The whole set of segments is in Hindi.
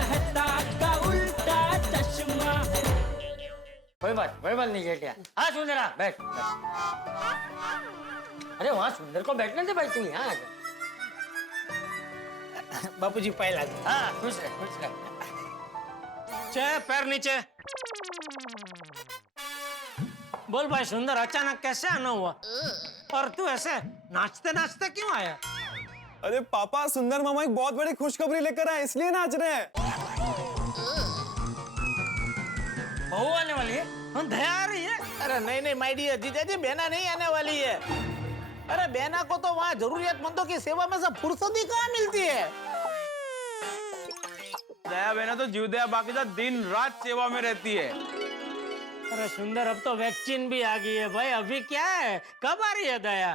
मेहता का उल्टा चश्मा। कोई बात नहीं जेठिया। हाँ सुंदरा बैठ। अरे वहाँ सुंदर को बैठने दे भाई, तू यहाँ आ जा। बापूजी पहला। हाँ खुश रह। चे पैर नीचे। बोल भाई सुंदर, अचानक कैसे आना हुआ? और तू ऐसे नाचते नाचते क्यों आया? अरे पापा, सुंदर मामा एक बहुत बड़ी खुशखबरी लेकर आए, इसलिए नाच रहे हैं। बहू आने वाली है? हम दया आ रही है? अरे नहीं माय डियर जीजा जी, बहना नहीं आने वाली है। अरे बहना को तो वहाँ जरूरतमंदों की सेवा में से फुर्सत ही कहाँ मिलती है। दया बहना तो जीवदया बाकी तो दिन रात सेवा में रहती है। अरे सुंदर, अब तो वैक्सीन भी आ गई है भाई, अभी क्या है, कब आ रही है दया?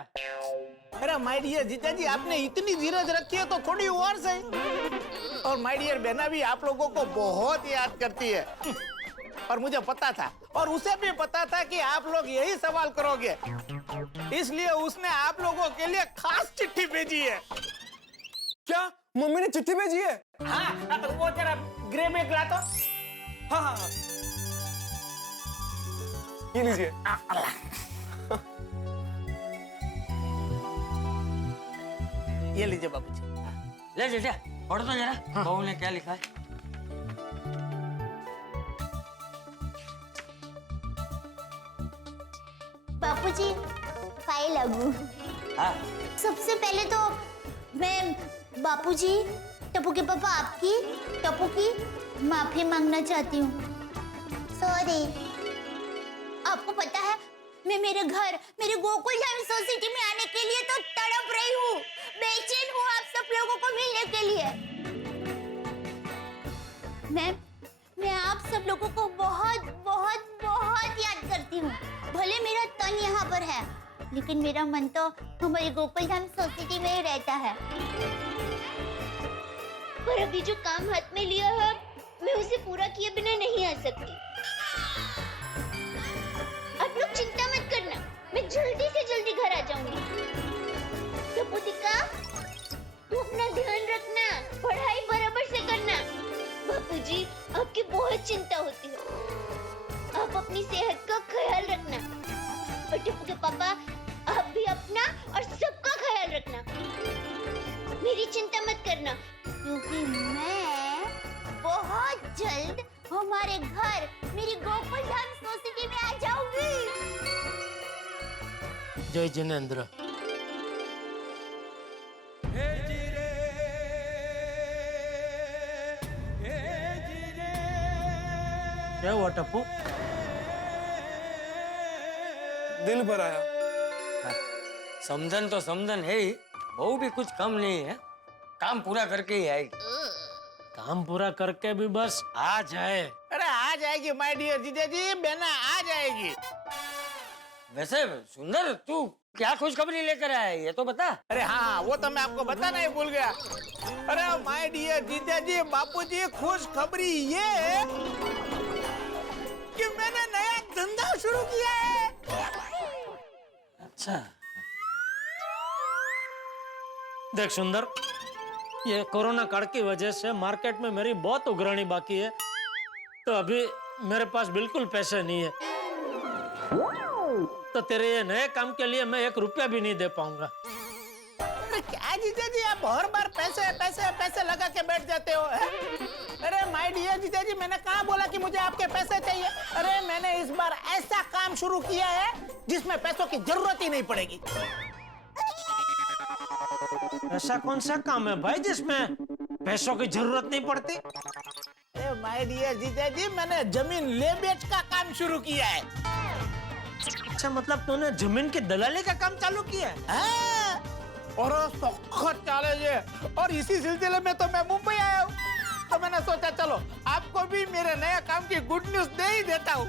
अरे माय डियर जीजा जी, आपने इतनी धीरज रखी है तो थोड़ी और सही। और माय डियर बहना भी आप लोगों को बहुत याद करती है। और मुझे पता था, और उसे भी पता था कि आप लोग यही सवाल करोगे, इसलिए उसने आप लोगों के लिए खास चिट्ठी भेजी है। क्या मम्मी ने चिट्ठी भेजी है? हाँ, वो जरा ग्रे में ला तो। हाँ। ये लीजिए। ये लीजिए बाबूजी। ले जेठिया पढ़ तो जरा। बहू ने क्या लिखा है? बापूजी फाइल लगू। हाँ सबसे पहले तो मैं बापूजी, टप्पू के पापा आपकी, टप्पू की माफी मांगना चाहती हूँ। सॉरी। आपको पता है मैं मेरे घर, मेरे गोकुल धाम सोसाइटी में आने के लिए तो तड़प रही हूँ, बेचैन हूँ आप सब लोगों को मिलने के लिए। मैं आप सब लोगों को बहुत बहुत बहुत याद करती हूँ। भले मेरा तन यहाँ पर है, लेकिन मेरा मन तो हमारे गोकुल धाम सोसाइटी में ही रहता है। पर अभी जो काम हाथ में लिया है, मैं उसे पूरा किए बिना नहीं आ सकती। आप लोग चिंता मत करना, मैं जल्दी से जल्दी घर आ जाऊंगी। टपुतिका, तू अपना ध्यान रखना, पढ़ाई बराबर से करना। बापूजी, आपकी बहुत चिंता होती है, आप अपनी सेहत का ख्याल रखना। और टप्पू के पापा, आप भी अपना और सबका ख्याल रखना। मेरी चिंता मत करना, क्योंकि मैं बहुत जल्द हमारे घर, मेरी गोकुल धाम सोसाइटी में आ जाऊंगी। जय जिनेंद्र। क्या हुआ टप्पू? दिल भर आया। समझन तो समझन है ही, बहू भी कुछ कम नहीं है, काम पूरा करके ही आएगी। काम पूरा करके भी बस आ जाए। अरे आ जाएगी माय डियर जीजा जी, बहना आ जाएगी। वैसे सुंदर, तू क्या खुशखबरी लेकर आया है, ये तो बता। अरे हाँ, वो तो मैं आपको बताना ही भूल गया। अरे माय डियर जीजा जी, बापूजी, खुशखबरी ये है कि मैंने नया धंधा शुरू किया है। अच्छा। देख सुंदर, ये कोरोना काल की वजह से मार्केट में मेरी बहुत उगरानी बाकी है, तो अभी मेरे पास बिल्कुल पैसे नहीं है, तो तेरे ये नए काम के लिए मैं 1 रुपया भी नहीं दे पाऊंगा। अरे क्या जीजा जी, आप हर बार पैसे पैसे पैसे लगा के बैठ जाते हो। अरे माय डियर जीजा जी, मैंने कहा बोला कि मुझे आपके पैसे चाहिए। अरे मैंने इस बार ऐसा काम शुरू किया है जिसमें पैसों की जरूरत ही नहीं पड़ेगी। ऐसा कौन सा काम है भाई जिसमें पैसों की जरूरत नहीं पड़ती? माय डियर जीजा जी, मैंने जमीन ले बेच का काम शुरू किया है। अच्छा, मतलब तूने जमीन की दलाली का काम चालू किया है? हाँ, और सख्त चैलेंज है, और इसी सिलसिले में तो मैं मुंबई आया हूँ। तो मैंने सोचा चलो आपको भी मेरे नया काम की गुड न्यूज दे ही देता हूँ।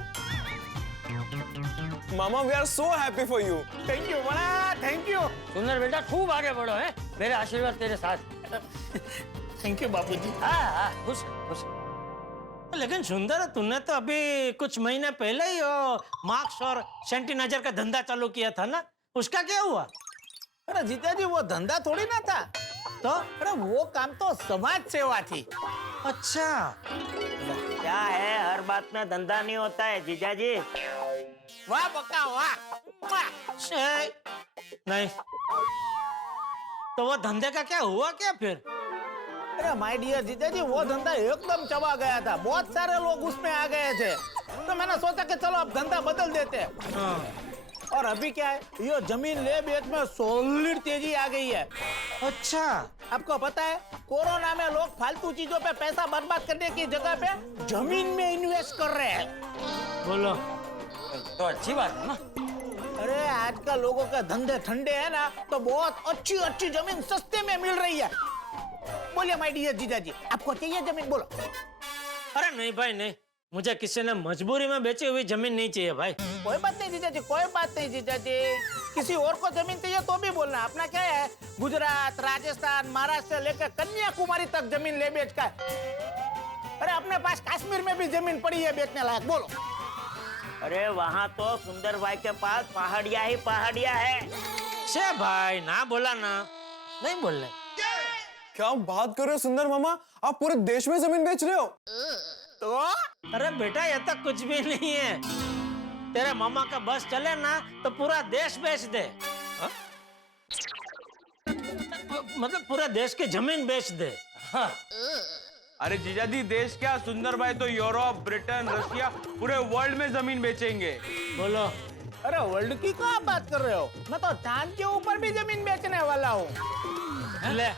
मामा, we are so happy for you. Thank you बड़ा, थैंक यू। सुंदर बेटा, खूब आगे बढ़ो है, मेरे आशीर्वाद तेरे साथ। थैंक यू बापूजी। हाँ खुश खुश। लेकिन सुंदर, तूने तो अभी कुछ महीने पहले ही मास्क और सैनिटाइजर का धंधा चालू किया था ना, उसका क्या हुआ? अरे जीजा जी, वो धंधा थोड़ी ना था, तो अरे वो काम तो समाज सेवा थी। अच्छा, क्या है, हर बात में धंधा नहीं होता है जीजाजी। वाह बक्का वाह। नहीं तो वो धंधे का क्या हुआ क्या फिर? अरे माय डियर जीजाजी, वो धंधा एकदम चबा गया था, बहुत सारे लोग उसमें आ गए थे, तो मैंने सोचा कि चलो अब धंधा बदल देते हैं। हाँ। और अभी क्या है, ये जमीन ले बेच में सॉलिड तेजी आ गई है। अच्छा, आपको पता है, कोरोना में लोग फालतू चीजों पे पैसा बर्बाद करने की जगह पे जमीन में इन्वेस्ट कर रहे हैं। बोलो। तो अच्छी बात है ना। अरे आजकल लोगों के धंधे ठंडे हैं ना, तो बहुत अच्छी अच्छी जमीन सस्ते में मिल रही है। बोलिए माय डियर जीजाजी, आपको चाहिए जमीन? बोलो। अरे नहीं भाई नहीं, मुझे किसी ने मजबूरी में बेची हुई जमीन नहीं चाहिए भाई। कोई बात नहीं जीजाजी, कोई बात नहीं जीजाजी, किसी और को जमीन चाहिए तो भी बोलना। अपना क्या है, गुजरात, राजस्थान, महाराष्ट्र से लेकर कन्याकुमारी तक जमीन ले बेच का। अरे अपने पास कश्मीर में भी जमीन पड़ी है बेचने लायक। बोलो। अरे वहाँ तो सुंदर भाई के पास पहाड़िया ही पहाड़िया है। छे भाई, ना बोला ना, नहीं बोल रहे। क्या बात कर रहे हो सुंदर मामा, आप पूरे देश में जमीन बेच रहे हो? तो अरे बेटा, ये तो कुछ भी नहीं है। तेरे मामा का बस चले ना तो पूरा देश बेच दे। हाँ? मतलब पूरा देश की जमीन बेच दे। हाँ। अरे जीजाजी, देश क्या, सुंदर भाई तो यूरोप, ब्रिटेन, रशिया, पूरे वर्ल्ड में जमीन बेचेंगे। बोलो। अरे वर्ल्ड की क्या बात कर रहे हो, मैं तो चांद के ऊपर भी जमीन बेचने वाला हूँ। ले।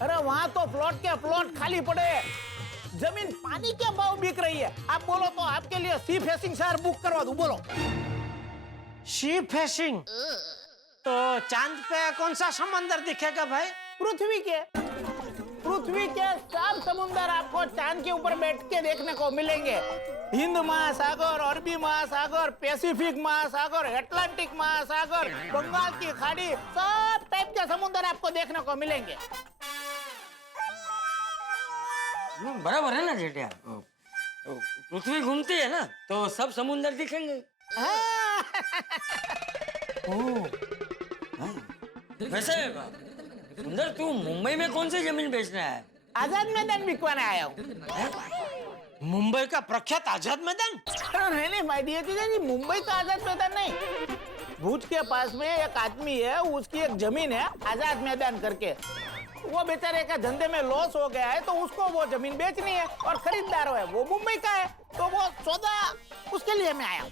अरे वहाँ तो प्लॉट के प्लॉट खाली पड़े हैं, जमीन पानी के भाव बिक रही है। आप बोलो तो आपके लिए सी फेसिंग शहर बुक करवा दूं। बोलो। Sea facing? तो चांद पे कौन सा समंदर दिखेगा भाई? पृथ्वी के सब समुद्र आपको चांद के ऊपर बैठ के देखने को मिलेंगे। हिंद महासागर, अरबी महासागर, पैसिफिक महासागर, अटलांटिक महासागर, बंगाल की खाड़ी, सब टाइप के समुद्र आपको देखने को मिलेंगे। बराबर है ना जेठिया, पृथ्वी घूमती है ना तो सब समुद्र दिखेंगे। वैसे सुंदर, तू मुंबई में कौन सी जमीन बेचना है? आजाद मैदान बिकवाने आया हूँ। मुंबई का प्रख्यात आजाद मैदान? अरे नहीं माय डियर जीजाजी, मुंबई का आजाद मैदान नहीं, भुज के पास में एक आदमी है, उसकी एक जमीन है आजाद मैदान करके। वो बेचारे का धंधे में लॉस हो गया है, तो उसको वो जमीन बेचनी है, और खरीदार है वो मुंबई का है, तो वो सौदा उसके लिए मैं आया हूँ।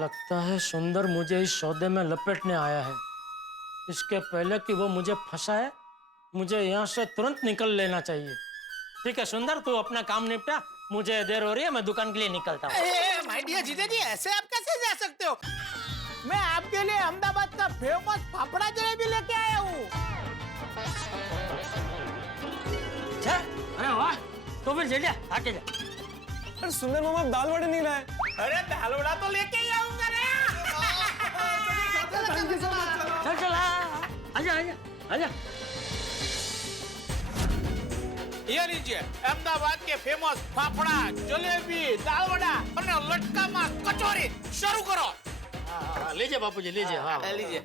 लगता है सुंदर मुझे इस सौदे में लपेटने आया है। इसके पहले कि वो मुझे फंसाए, मुझे यहाँ से तुरंत निकल लेना चाहिए। ठीक है सुंदर, तू अपना काम निपटा, मुझे देर हो रही है, मैं दुकान के लिए निकलता हूँ। माय डियर जीजाजी, ऐसे आप कैसे जा सकते हो? मैं आपके लिए अहमदाबाद का फेमस फाफड़ा जलेबी लेके आया हूँ। अरे वाह, तो फिर जेठिया आके जा। अरे सुंदर मामा, आप दाल वड़े नहीं लाए? अरे दाल वड़ा तो लेके ही आऊंगा ना। चल चल, आजा आजा आजा। ये लीजिए अहमदाबाद के फेमस फाफड़ा, जलेबी, दाल वड़ा और लटका मास कचौरी, शुरू करो। लीजिए बापूजी, लीजिए। हाँ लीजिए।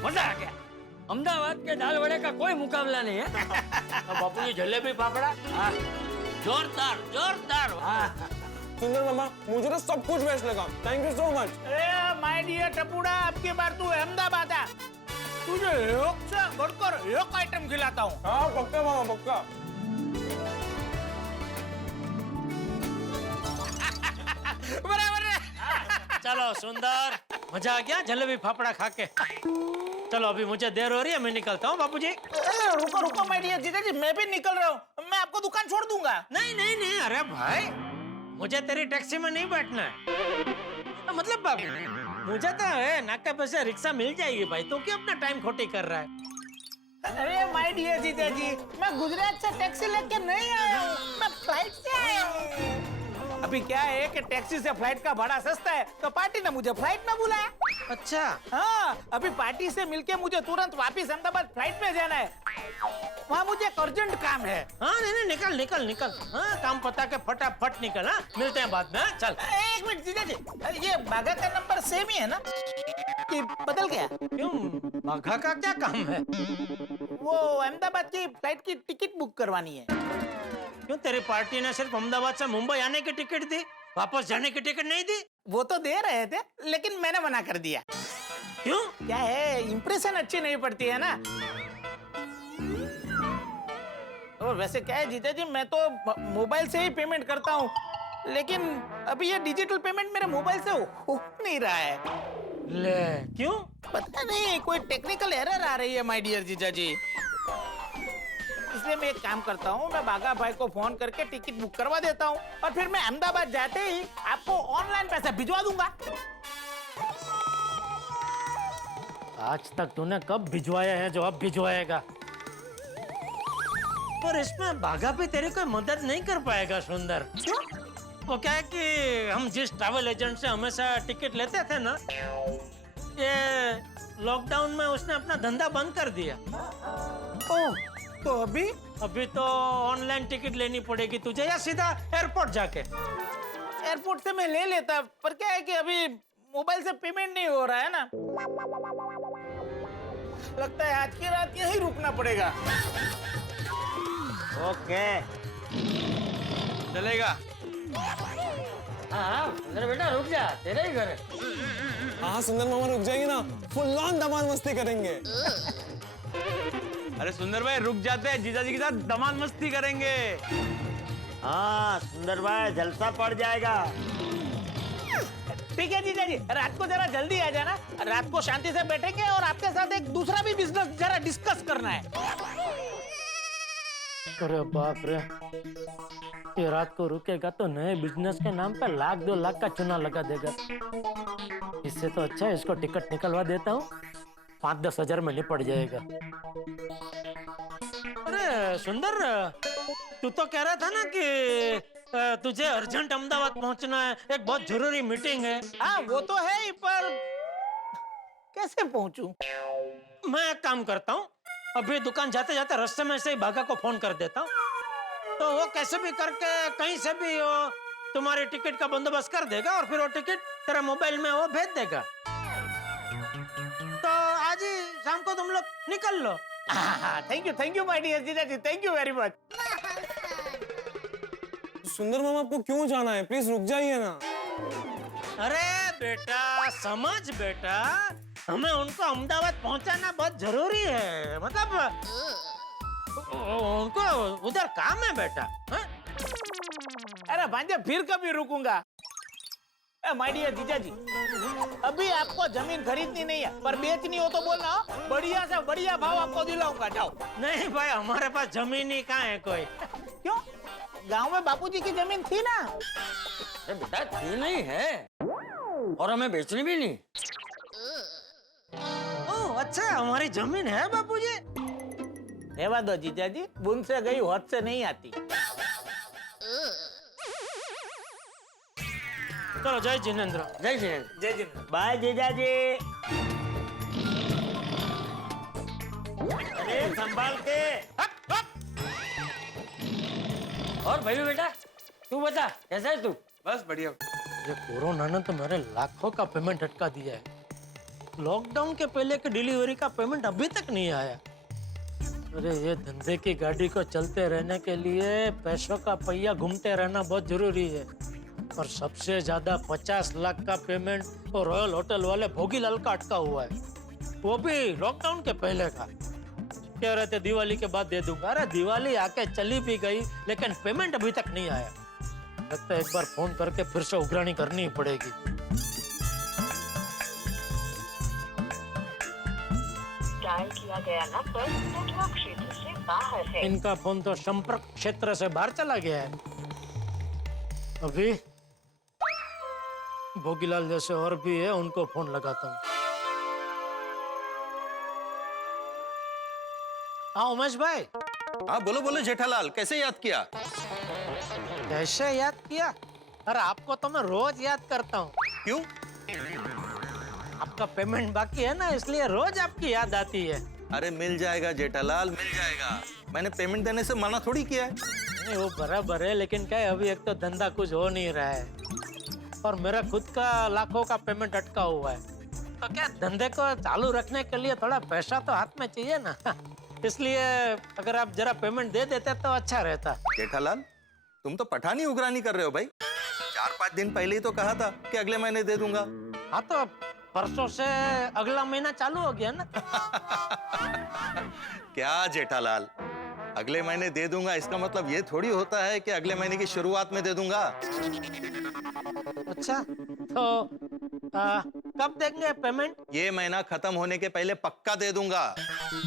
मजा आ गया। अहमदाबाद के दाल वड़े का कोई मुकाबला नहीं है। बापूजी, जलेबी फाफड़ा जोरदार जोरदार। सुंदर मामा, मुझे तो सब कुछ बेस्ट लगा, थैंक यू सो मच। अरे माय डियर टपुड़ा, आपकी बार तू अहमदाबाद आ, तुझे एक से बढ़कर एक आइटम खिलाता हूँ। हाँ पक्का मामा, पक्का। बराबर है। चलो सुंदर, मजा आ गया जलेबी फाफड़ा खा के। चलो अभी मुझे देर हो रही है, मैं निकलता हूँ बापूजी। रुको रुको माय डियर जीजाजी, मैं भी निकल रहा हूँ, मैं आपको दुकान छोड़ दूंगा। नहीं नहीं नहीं, अरे भाई मुझे तेरी टैक्सी में नहीं बैठना है। मतलब बाबू, मुझे तो है नाके पे से रिक्शा मिल जाएगी भाई, तो क्यों अपना टाइम खोटी कर रहा है? अरे माय डियर जीजाजी, मैं गुजरात से टैक्सी लेके नहीं आया हूँ, मैं फ्लाइट से आया हूँ। अभी क्या है कि टैक्सी से फ्लाइट का भाड़ा सस्ता है, तो पार्टी ने मुझे फ्लाइट में बुलाया। अच्छा हाँ, अभी पार्टी से मिलके मुझे तुरंत वापस अहमदाबाद फ्लाइट में जाना है। वहाँ मुझे एक अर्जेंट काम है। हाँ नहीं निकल निकल निकल। हाँ काम पता के फटाफट निकल। हाँ मिलते हैं बाद में। हाँ, चल। एक मिनट जीजा जी, ये बागा का नंबर सेम ही है ना कि बदल गया? क्यों बाघा का क्या काम है? वो अहमदाबाद की फ्लाइट की टिकट बुक करवानी है। क्यों तेरी पार्टी ने सिर्फ अहमदाबाद से मुंबई आने की टिकट दी, वापस जाने की टिकट नहीं दी? वो तो दे रहे थे, लेकिन मैंने मना कर दिया। क्यों? क्या है, इंप्रेशन अच्छी नहीं पड़ती है ना। और वैसे क्या है जीजा जी, मैं तो मोबाइल से ही पेमेंट करता हूँ, लेकिन अभी ये डिजिटल पेमेंट मेरे मोबाइल से हो नहीं रहा है। ले क्यों? पता नहीं, कोई टेक्निकल एरर आ रही है माय डियर जीजा जी। इसलिए मैं एक काम करता हूँ, मैं बागा भाई को फोन करके टिकट बुक करवा देता हूँ और फिर मैं अहमदाबाद जाते ही आपको ऑनलाइन पैसा भिजवा दूंगा। आज तक तूने कब भिजवाया है जो अब भिजवाएगा? पर इसमें बाघा भी तेरी कोई मदद नहीं कर पाएगा सुंदर। क्यों? वो क्या है कि हम जिस ट्रैवल एजेंट से हमेशा टिकट लेते थे ना, ये लॉकडाउन में उसने अपना धंधा बंद कर दिया। ओह, तो अभी तो ऑनलाइन टिकट लेनी पड़ेगी तुझे या सीधा एयरपोर्ट जाके? एयरपोर्ट से मैं ले लेता, पर क्या है कि अभी मोबाइल से पेमेंट नहीं हो रहा है ना। लगता है आज की रात यहीं रुकना पड़ेगा। ओके चलेगा। हाँ सुंदर बेटा रुक जा, तेरा ही घर है। हाँ सुंदर मामा रुक जाइए ना, फुल ऑन धमाल मस्ती करेंगे। अरे सुंदर भाई रुक जाते हैं, जीजा जी के साथ धमाल मस्ती करेंगे। हाँ सुंदर भाई जलसा पड़ जाएगा। ठीक है जीजा जी, रात को जरा जल्दी आ जाना। रात को शांति से बैठेंगे और आपके साथ एक दूसरा भी बिजनेस जरा डिस्कस करना है। अरे बाप रे, ये रात को रुकेगा तो नए बिजनेस के नाम पे 1-2 लाख का चूना लगा देगा। इससे तो अच्छा है इसको टिकट निकलवा देता हूँ, 5-10 हजार में निपट जाएगा। अरे सुंदर, तू तो कह रहा था ना कि तुझे अर्जेंट अहमदाबाद पहुंचना है, एक बहुत जरूरी मीटिंग है। हाँ वो तो है ही, पर कैसे पहुंचूं? मैं एक काम करता हूँ, अभी दुकान जाते जाते रास्ते में से ही बाघा को फोन कर देता हूँ, तो वो कैसे भी करके कहीं से भी वो तुम्हारी टिकट का बंदोबस्त कर देगा और फिर वो टिकट तेरे मोबाइल में वो भेज देगा। तो आज ही शाम को तुम लोग निकल लो। थैंक यू माय डियर जीजा जी, थैंक यू वेरी मच। सुंदर मामा आपको क्यों जाना है, प्लीज रुक जाइए ना। अरे बेटा समझ बेटा, हमें उनको अहमदाबाद पहुंचाना बहुत जरूरी है, मतलब उनको उधर काम है बेटा। हाँ? अरे भांजे फिर कभी रुकूंगा। माय डियर जीजा जी, अभी आपको जमीन खरीदनी नहीं है, पर बेचनी हो तो बोलना, बढ़िया से बढ़िया भाव आपको दिलाऊंगा। जाओ। नहीं भाई, हमारे पास जमीन ही कहाँ है कोई। क्यों? गांव में बापूजी की जमीन थी ना। अरे बेटा थी नहीं है, और हमें बेचनी भी नहीं। ओह अच्छा, हमारी जमीन है बापूजी। रहवा दो जीजा जी, बुन से गई होत से नहीं आती। चलो जय जिनेंद्र। जय जिनेंद्र। जय जिनेंद्र। बाय जीजा जी। अरे संभाल के। और भाई बेटा तू बता, कैसा है तू? बस बढ़िया। ये कोरोना ने तो मेरे लाखों का पेमेंट अटका दिया है। लॉकडाउन के पहले की डिलीवरी का पेमेंट अभी तक नहीं आया। अरे ये धंधे की गाड़ी को चलते रहने के लिए पैसों का पहिया घूमते रहना बहुत जरूरी है। और सबसे ज्यादा 50 लाख का पेमेंट और रॉयल होटल वाले भोगीलाल का अटका हुआ है, वो भी लॉकडाउन के पहले का। कह रहे थे दिवाली के बाद दे दूंगा। अरे दिवाली आके चली भी गई, लेकिन पेमेंट अभी तक नहीं आया। लगता है एक बार फोन करके फिर से उघरानी करनी ही पड़ेगी। डायल किया गया नंबर नेटवर्क क्षेत्र से बाहर है। इनका फोन तो संपर्क क्षेत्र से बाहर चला गया है। अभी भोगीलाल जैसे और भी है, उनको फोन लगाता हूँ। हाँ उमेश भाई। हाँ बोलो बोलो जेठालाल, कैसे याद किया? कैसे याद किया? अरे आपको तो मैं रोज याद करता हूँ। क्यों? आपका पेमेंट बाकी है ना, इसलिए रोज आपकी याद आती है। अरे मिल जाएगा जेठालाल, मिल जाएगा। मैंने पेमेंट देने से मना थोड़ी किया है। नहीं वो बराबर है, लेकिन क्या है अभी एक तो धंधा कुछ हो नहीं रहा है और मेरा खुद का लाखों का पेमेंट अटका हुआ है। तो क्या धंधे को चालू रखने के लिए थोड़ा पैसा तो हाथ में चाहिए ना, इसलिए अगर आप जरा पेमेंट दे देते तो अच्छा रहता। जेठालाल, तुम तो पठानी उगरानी कर रहे हो भाई। 4-5 दिन पहले ही तो कहा था कि अगले महीने दे दूंगा। हाँ तो परसों से अगला महीना चालू हो गया ना। क्या जेठालाल, अगले महीने दे दूंगा इसका मतलब ये थोड़ी होता है कि अगले महीने की शुरुआत में दे दूंगा। अच्छा तो कब देंगे पेमेंट? ये महीना खत्म होने के पहले पक्का दे दूंगा।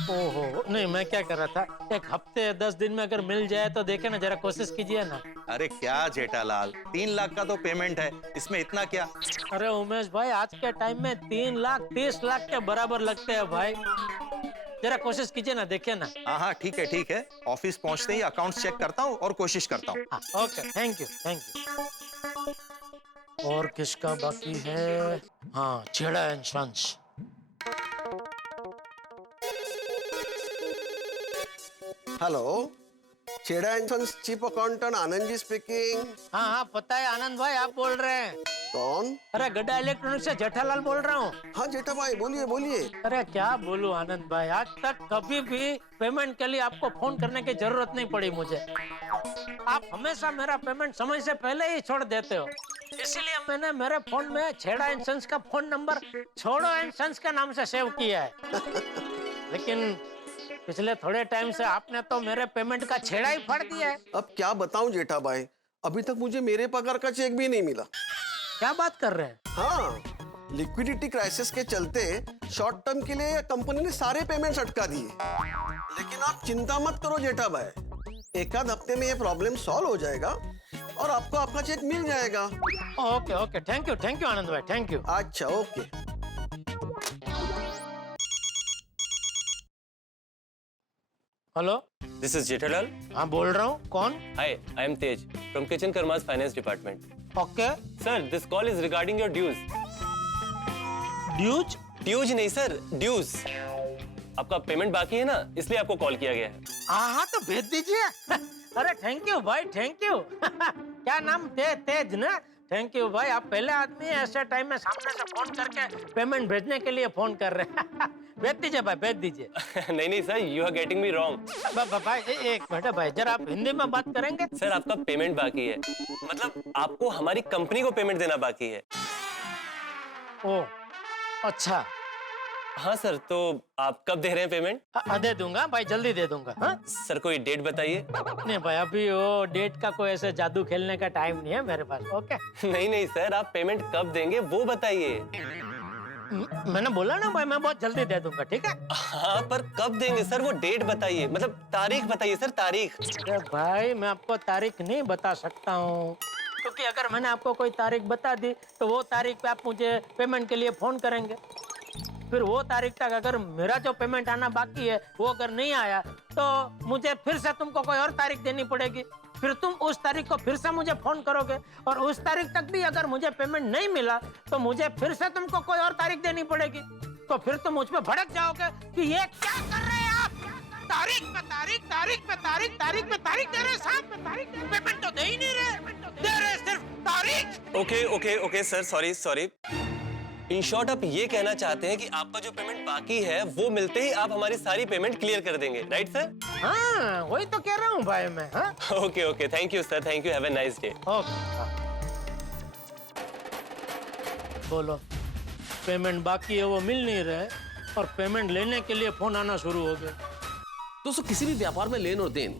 ओहो नहीं, मैं क्या कर रहा था, एक हफ्ते 10 दिन में अगर मिल जाए तो देखे ना, जरा कोशिश कीजिए ना। अरे क्या जेठालाल, 3 लाख का तो पेमेंट है, इसमें इतना क्या? अरे उमेश भाई, आज के टाइम में 3 लाख 30 लाख के बराबर लगते हैं भाई। जरा कोशिश कीजिए ना, देखिए ना। हाँ ठीक है। ऑफिस पहुंचते ही अकाउंट चेक करता हूँ और कोशिश करता हूँ। Okay, thank you. और किसका बाकी है? हाँ, Chheda and sons. Hello, Chheda and sons chief accountant Anand ji speaking. हाँ पता है आनंद भाई, आप बोल रहे हैं। कौन? अरे गड्ढा इलेक्ट्रॉनिक्स से जेठालाल बोल रहा हूँ। हाँ जेठा भाई, बोलिए। अरे क्या बोलूं आनंद भाई, आज तक कभी भी पेमेंट के लिए आपको फोन करने की जरूरत नहीं पड़ी मुझे। आप हमेशा मेरा पेमेंट समय से पहले ही छोड़ देते हो, इसलिए मैंने मेरे फोन में छेड़ा एंड सन्स का फोन नंबर छोड़ो एंड सन्स के नाम से सेव किया है। लेकिन पिछले थोड़े टाइम से आपने तो मेरे पेमेंट का छेड़ा ही फाड़ दिया है। अब क्या बताऊं जेठा भाई, अभी तक मुझे मेरे पगार का चेक भी नहीं मिला। क्या बात कर रहे हैं? हाँ, लिक्विडिटी क्राइसिस के चलते शॉर्ट टर्म के लिए कंपनी ने सारे पेमेंट्स अटका दिए। लेकिन आप चिंता मत करो जेठा भाई, एक आध हफ्ते में ये प्रॉब्लम सॉल्व हो जाएगा और आपको आपका चेक मिल जाएगा। ओके, थैंक यू आनंद भाई, थैंक यू। अच्छा, okay. Hello, this is Jethalal. हाँ बोल रहा हूँ, कौन? Hi, I am Tej from kitchen karmas finance department. Okay sir, this call is regarding your dues. Dues? Dues नहीं सर, ड्यूज। आपका पेमेंट बाकी है ना, इसलिए आपको कॉल किया गया है। हाँ तो भेज दीजिए। अरे थैंक यू भाई, थैंक यू। क्या नाम? तेज ना? थैंक यू भाई, आप पहले आदमी हैं ऐसे टाइम में सामने से फोन करके पेमेंट भेजने के लिए फोन कर रहे हैं। भेज दीजिए भाई, भेज दीजिए। नहीं sir, you are getting me wrong. भाई एक मिनट भाई, जरा आप हिंदी में बात करेंगे? सर, आपका पेमेंट बाकी है, मतलब आपको हमारी कंपनी को पेमेंट देना बाकी है। ओ अच्छा। हाँ सर, तो आप कब दे रहे हैं पेमेंट? दे दूंगा भाई, जल्दी दे दूंगा। हाँ? सर कोई डेट बताइए। नहीं भाई, अभी वो डेट का कोई ऐसे जादू खेलने का टाइम नहीं है मेरे पास। ओके नहीं सर, आप पेमेंट कब देंगे वो बताइए। मैंने बोला ना भाई, मैं बहुत जल्दी दे दूंगा, ठीक है? हाँ पर कब देंगे सर, वो डेट बताइए, मतलब तारीख बताइए सर, तारीख। अरे भाई, मैं आपको तारीख नहीं बता सकता हूँ, क्योंकि अगर मैंने आपको कोई तारीख बता दी तो वो तारीख पे आप मुझे पेमेंट के लिए फोन करेंगे। फिर वो तारीख तक अगर मेरा जो पेमेंट आना बाकी है वो अगर नहीं आया तो मुझे फिर से तुमको कोई और तारीख देनी पड़ेगी। फिर तुम उस तारीख को फिर से मुझे फोन करोगे और उस तारीख तक भी अगर मुझे पेमेंट नहीं मिला तो मुझे फिर से तुमको कोई और तारीख देनी पड़ेगी। तो फिर तुम मुझ पे भड़क जाओगे कि ये क्या कर रहे हैं आप, तारीख पे तारीख, तारीख पे तारीख, तारीख पे तारीख दे रहे, साथ में तारीख, पेमेंट तो दे ही नहीं रहे, दे रहे सिर्फ तारीख। Okay sir, sorry. In short आप ये कहना चाहते हैं कि आपका जो पेमेंट बाकी है वो मिलते ही आप हमारी सारी पेमेंट क्लियर कर देंगे, राइट सर? हाँ, वही तो कह रहा हूँ भाई मैं। हाँ? Okay, thank you sir, thank you, have a nice day. Okay. बोलो, पेमेंट बाकी है वो मिल नहीं रहे और पेमेंट लेने के लिए फोन आना शुरू हो गए। दोस्तों, किसी भी व्यापार में लेन और देन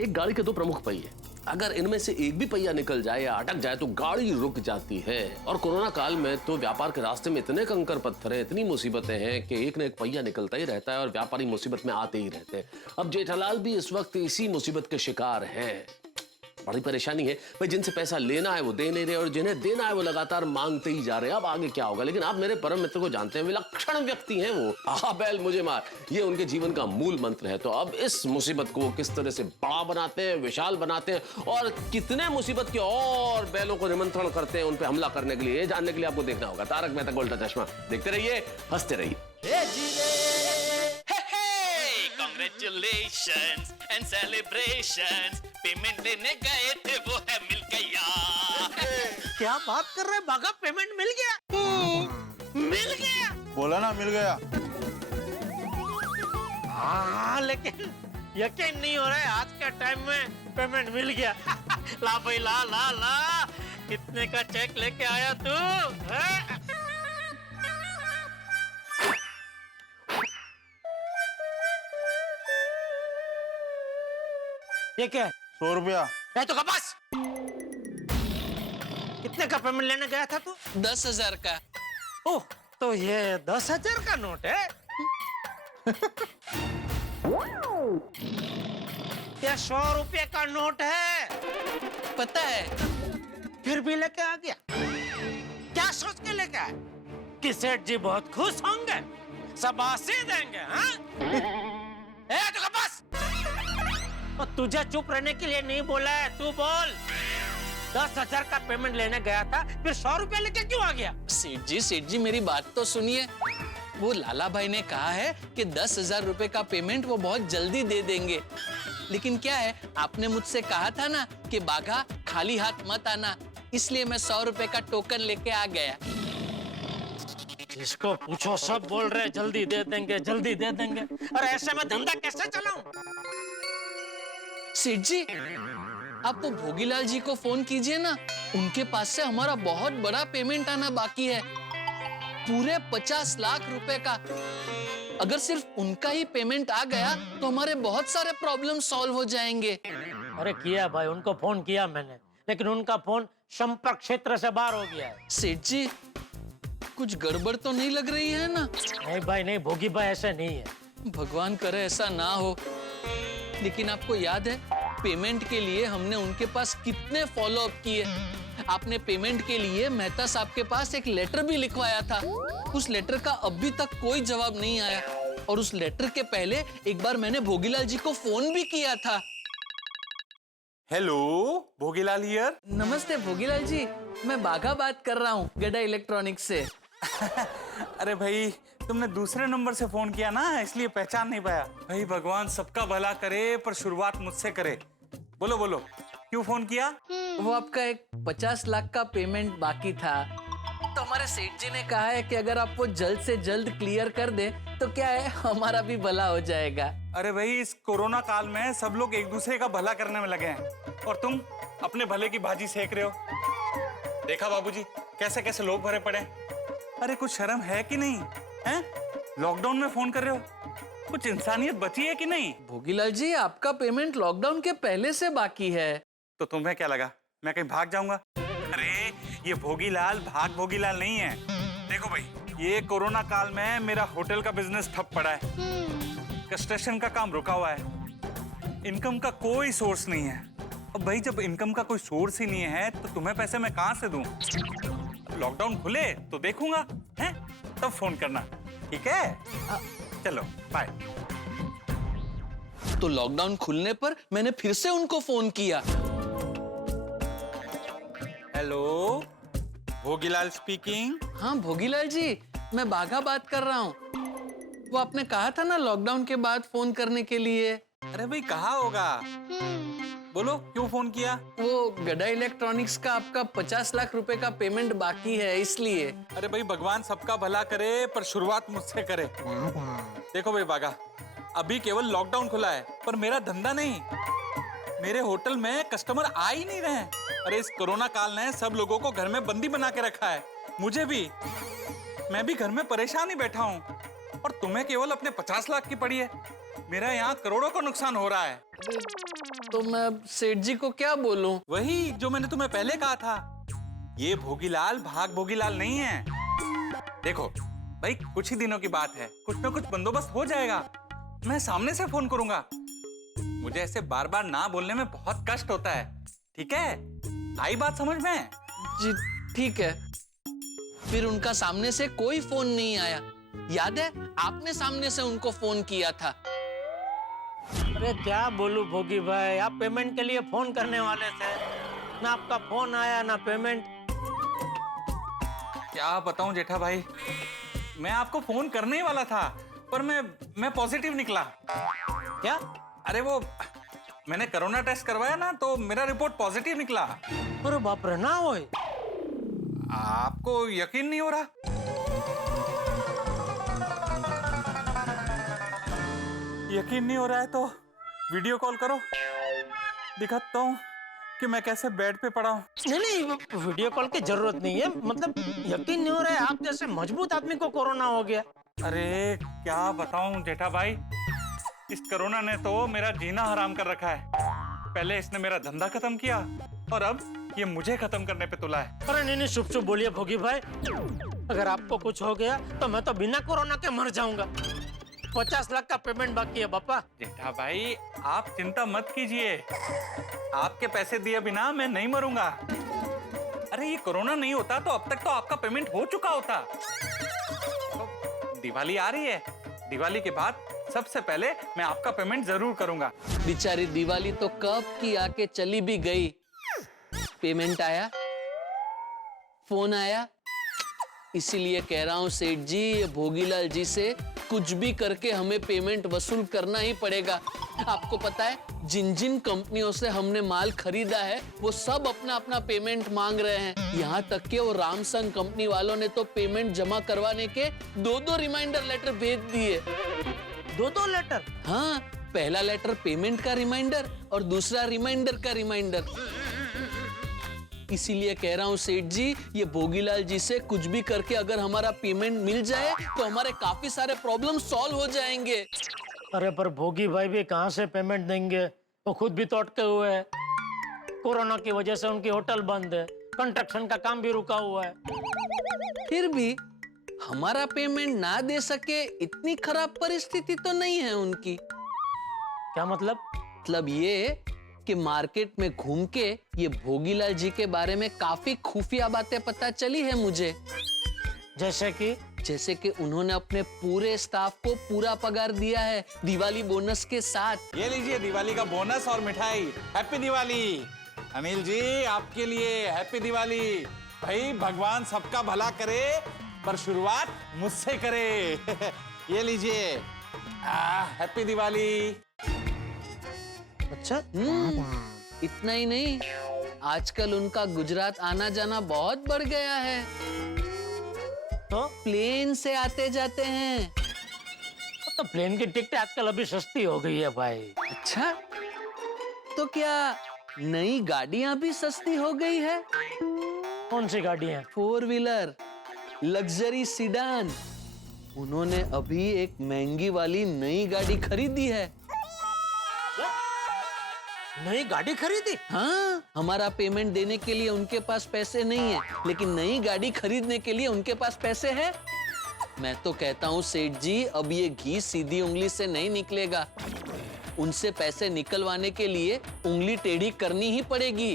एक गाड़ी के दो प्रमुख पहिए, अगर इनमें से एक भी पहिया निकल जाए या अटक जाए तो गाड़ी रुक जाती है। और कोरोना काल में तो व्यापार के रास्ते में इतने कंकर पत्थर हैं, इतनी मुसीबतें हैं कि एक न एक पहिया निकलता ही रहता है और व्यापारी मुसीबत में आते ही रहते हैं। अब जेठालाल भी इस वक्त इसी मुसीबत के शिकार हैं। बड़ी परेशानी है भाई, जिनसे पैसा लेना है वो दे नहीं रहे और जिन्हें देना है वो लगातार मांगते ही जा रहे हैं। अब आगे क्या होगा? लेकिन आप मेरे परम मित्र को जानते हैं, विलक्षण व्यक्ति हैं वो। आहा बैल मुझे मार, ये उनके जीवन का मूल मंत्र है। तो अब इस मुसीबत को किस तरह से बड़ा बनाते हैं, विशाल बनाते हैं और कितने मुसीबत के और बैलों को निमंत्रण करते हैं उन पर हमला करने के लिए, ये जानने के लिए आपको देखना होगा तारक मेहता का उल्टा चश्मा। देखते रहिए, हंसते रहिए। Congratulations and celebrations, पेमेंट लेने गए थे वो है मिल गया। क्या बात कर रहे हैं बागा, पेमेंट मिल गया? मिल गया? बोला ना मिल गया। हाँ लेकिन यकीन नहीं हो रहा है आज के टाइम में पेमेंट मिल गया। ला भाई ला ला ला, कितने का चेक लेके आया तू? हैं? ये क्या? 100 रुपया। तो बस, कितने का पेमेंट लेने गया था तू? 10,000 का। ओह, तो ये 10,000 का नोट है? क्या 100 रुपये का नोट है? पता है, फिर भी लेके आ गया। क्या सोच के लेके आए कि सेठ जी बहुत खुश होंगे, शाबाशी देंगे? हाँ? तो बस, और तुझे चुप रहने के लिए नहीं बोला है, तू बोल। 10,000 का पेमेंट लेने गया था, फिर 100 रुपया लेके क्यों आ गया? सेठ जी मेरी बात तो सुनिए। वो लाला भाई ने कहा है कि 10,000 रुपए का पेमेंट वो बहुत जल्दी दे देंगे। लेकिन क्या है, आपने मुझसे कहा था ना कि बाघा खाली हाथ मत आना, इसलिए मैं 100 रुपए का टोकन लेके आ गया। जिसको पूछो सब बोल रहे जल्दी दे देंगे, जल्दी दे देंगे। और ऐसे में धंधा कैसे चलाऊं? सेठ जी, आप वो भोगीलाल जी को फोन कीजिए ना, उनके पास से हमारा बहुत बड़ा पेमेंट आना बाकी है, पूरे 50 लाख रुपए का। अगर सिर्फ उनका ही पेमेंट आ गया तो हमारे बहुत सारे प्रॉब्लम सॉल्व हो जाएंगे। अरे किया भाई, उनको फोन किया मैंने, लेकिन उनका फोन संपर्क क्षेत्र से बाहर हो गया है। सेठ जी, कुछ गड़बड़ तो नहीं लग रही है ना? नहीं भाई नहीं, भोगी भाई ऐसे नहीं है। भगवान करे ऐसा ना हो। लेकिन आपको याद है पेमेंट के लिए हमने उनके पास कितने फॉलो अप किए? आपने पेमेंट के लिए मेहता साहब के पास एक लेटर भी लिखवाया था। उस लेटर का अभी तक कोई जवाब नहीं आया, और उस लेटर के पहले एक बार मैंने भोगीलाल जी को फोन भी किया था। Hello, Bhogilal here. नमस्ते भोगीलाल जी, मैं बाघा बात कर रहा हूँ गड्ढा इलेक्ट्रॉनिक्स से। अरे भाई, तुमने दूसरे नंबर से फोन किया ना, इसलिए पहचान नहीं पाया। भाई भगवान सबका भला करे, पर शुरुआत मुझसे करे। बोलो बोलो, क्यों फोन किया? वो आपका एक 50 लाख का पेमेंट बाकी था, तो हमारे सेठ जी ने कहा है कि अगर आप वो जल्द से जल्द क्लियर कर दे तो क्या है, हमारा भी भला हो जाएगा। अरे भाई, इस कोरोना काल में सब लोग एक दूसरे का भला करने में लगे हैं, और तुम अपने भले की भाजी सेक रहे हो। देखा बाबूजी, कैसे कैसे लोग भरे पड़े। अरे कुछ शर्म है कि नहीं? हैं? लॉकडाउन में फोन कर रहे हो, कुछ इंसानियत बची है कि नहीं? भोगीलाल जी, आपका पेमेंट लॉकडाउन के पहले से बाकी है। तो तुम्हें क्या लगा मैं कहीं भाग जाऊंगा? अरे ये भोगीलाल भाग भोगीलाल नहीं है। देखो भाई, ये कोरोना काल में मेरा होटल का बिजनेस ठप पड़ा है, कंस्ट्रक्शन का काम रुका हुआ है, इनकम का कोई सोर्स नहीं है। अब भाई, जब इनकम का कोई सोर्स ही नहीं है तो तुम्हें पैसे मैं कहां से दूं? लॉकडाउन खुले तो देखूंगा, हैं? तब फोन करना, ठीक है? चलो बाय। तो लॉकडाउन खुलने पर मैंने फिर से उनको फोन किया। Hello, Bhogilal speaking. हाँ भोगीलाल जी, मैं बाघा बात कर रहा हूँ। वो आपने कहा था ना लॉकडाउन के बाद फोन करने के लिए। अरे भाई, कहाँ होगा? बोलो, क्यों फोन किया? वो गड्ढा इलेक्ट्रॉनिक्स का आपका 50 लाख रुपए का पेमेंट बाकी है, इसलिए। अरे भाई, भगवान सबका भला करे, पर शुरुआत मुझसे करे। देखो भाई बागा, अभी केवल लॉकडाउन खुला है, पर मेरा धंधा नहीं। मेरे होटल में कस्टमर आ ही नहीं रहे। अरे इस कोरोना काल ने सब लोगों को घर में बंदी बना के रखा है, मुझे भी। मैं भी घर में परेशान ही बैठा हूँ, और तुम्हें केवल अपने 50 लाख की पड़ी है। मेरा यहाँ करोड़ों का नुकसान हो रहा है। तो मैं सेठ जी को क्या बोलूं? वही जो मैंने तुम्हें पहले कहा था, ये भोगीलाल भाग भोगीलाल नहीं है। देखो भाई, कुछ ही दिनों की बात है, कुछ ना कुछ बंदोबस्त हो जाएगा। मैं सामने से फोन करूंगा। मुझे ऐसे बार बार ना बोलने में बहुत कष्ट होता है, ठीक है, आई बात समझ में? जी ठीक है। फिर उनका सामने से कोई फोन नहीं आया, याद है आपने सामने से उनको फोन किया था। अरे क्या बोलूं भोगी भाई, आप पेमेंट के लिए फोन करने वाले थे, ना आपका फोन आया ना पेमेंट। क्या बताऊं जेठा भाई, मैं आपको फोन करने ही वाला था, पर मैं पॉजिटिव निकला। क्या? अरे वो मैंने कोरोना टेस्ट करवाया ना, तो मेरा रिपोर्ट पॉजिटिव निकला। अरे बाप रे, ना होए। आपको यकीन नहीं हो रहा? यकीन नहीं हो रहा है तो वीडियो कॉल करो, दिखाता हूँ कि मैं कैसे बेड पे पड़ा हूँ। नहीं, वीडियो कॉल की जरूरत नहीं है, मतलब यकीन नहीं हो रहा है आप जैसे मजबूत आदमी को कोरोना हो गया। अरे क्या बताऊं जेठा भाई, इस कोरोना ने तो मेरा जीना हराम कर रखा है। पहले इसने मेरा धंधा खत्म किया और अब ये मुझे खत्म करने पे तुला है। अरे नहीं, शुभ शुभ बोलिए भोगी भाई, अगर आपको कुछ हो गया तो मैं तो बिना कोरोना के मर जाऊंगा। 50 लाख का पेमेंट बाकी है पापा। जेठा भाई आप चिंता मत कीजिए, आपके पैसे दिए बिना मैं नहीं मरूंगा। अरे ये कोरोना नहीं होता तो अब तक तो आपका पेमेंट हो चुका होता। तो दिवाली आ रही है, दिवाली के बाद सबसे पहले मैं आपका पेमेंट जरूर करूंगा। बेचारी दिवाली तो कब की आके चली भी गई। पेमेंट आया, फोन आया, इसीलिए कह रहा हूं सेठ जी, ये भोगीलाल जी से कुछ भी करके हमें पेमेंट वसूल करना ही पड़ेगा। आपको पता है जिन जिन कंपनियों से हमने माल खरीदा है वो सब अपना अपना पेमेंट मांग रहे हैं। यहाँ तक कि वो रामसंग कंपनी वालों ने तो पेमेंट जमा करवाने के 2-2 रिमाइंडर लेटर भेज दिए। 2-2 लेटर? हाँ, पहला लेटर पेमेंट का रिमाइंडर और दूसरा रिमाइंडर का रिमाइंडर। इसीलिए कह रहा हूँ सेठ जी, ये भोगीलाल जी से कुछ भी करके अगर हमारा पेमेंट मिल जाए तो हमारे काफी सारे प्रॉब्लम सॉल्व हो जाएंगे। अरे पर भोगी भाई भी कहाँ से पेमेंट देंगे, वो खुद भी तो अटके हुए हैं। कोरोना की वजह से उनकी होटल बंद है, कंस्ट्रक्शन का काम भी रुका हुआ है। फिर भी हमारा पेमेंट ना दे सके इतनी खराब परिस्थिति तो नहीं है उनकी। क्या मतलब? मतलब ये कि मार्केट में घूम के ये भोगीलाल जी के बारे में काफी खुफिया बातें पता चली है मुझे। जैसे कि उन्होंने अपने पूरे स्टाफ को पूरा पगार दिया है दिवाली बोनस के साथ। ये लीजिए दिवाली का बोनस और मिठाई। हैप्पी दिवाली अनिल जी, आपके लिए हैप्पी दिवाली। भाई भगवान सबका भला करे, पर शुरुआत मुझसे करे। ये लीजिए, हैप्पी दिवाली। अच्छा, इतना ही नहीं, आजकल उनका गुजरात आना जाना बहुत बढ़ गया है, तो प्लेन से आते जाते हैं। तो प्लेन की टिकट आजकल अभी सस्ती हो गई है भाई। अच्छा, तो क्या नई गाड़ियां भी सस्ती हो गई है? कौन सी गाड़ियां? 4 व्हीलर, लग्जरी सीडान। उन्होंने अभी एक महंगी वाली नई गाड़ी खरीदी है। नई गाड़ी खरीदी? हाँ, हमारा पेमेंट देने के लिए उनके पास पैसे नहीं है, लेकिन नई गाड़ी खरीदने के लिए उनके पास पैसे हैं। मैं तो कहता हूँ सेठ जी, अब ये घी सीधी उंगली से नहीं निकलेगा। उनसे पैसे निकलवाने के लिए उंगली टेढ़ी करनी ही पड़ेगी।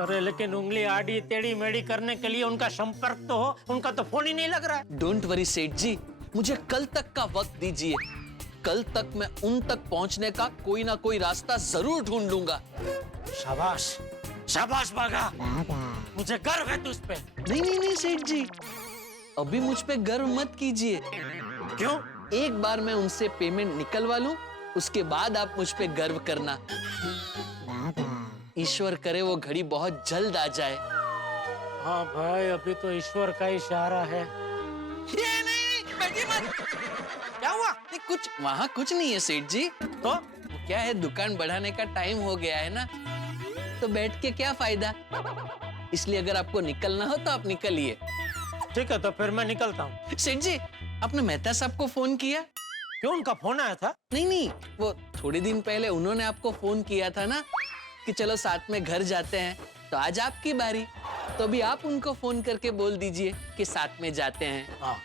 अरे लेकिन उंगली आड़ी टेढ़ी मेढ़ी करने के लिए उनका संपर्क तो हो, उनका तो फोन ही नहीं लग रहा है। डोंट वरी सेठ जी, मुझे कल तक का वक्त दीजिए। कल तक मैं उन तक पहुंचने का कोई ना कोई रास्ता जरूर ढूंढ लूंगा। शाबाश, शाबाश बागा, मुझे गर्व है तुझ पे। नहीं नहीं नहीं सेठ जी, अभी मुझ पे गर्व मत कीजिए। क्यों? एक बार मैं उनसे पेमेंट निकलवा लूं, उसके बाद आप मुझ पे गर्व करना। ईश्वर करे वो घड़ी बहुत जल्द आ जाए। हाँ भाई, अभी तो ईश्वर का इशारा है। ये नहीं, बैठिए मत। क्या हुआ? नहीं, कुछ वहाँ कुछ नहीं है सेठ जी। तो क्या है, दुकान बढ़ाने का टाइम हो गया है ना, तो बैठ के क्या फायदा। इसलिए अगर आपको निकलना हो तो आप निकलिए। ठीक है, तो फिर मैं निकलता हूँ। सेठ जी, आपने मेहता साहब को फोन किया? क्यों, उनका फोन आया था? नहीं नहीं, वो थोड़े दिन पहले उन्होंने आपको फोन किया था ना कि चलो साथ में घर जाते हैं, तो आज आपकी बारी। तो अभी आप उनको फोन करके बोल दीजिए कि साथ में जाते हैं। हाँ,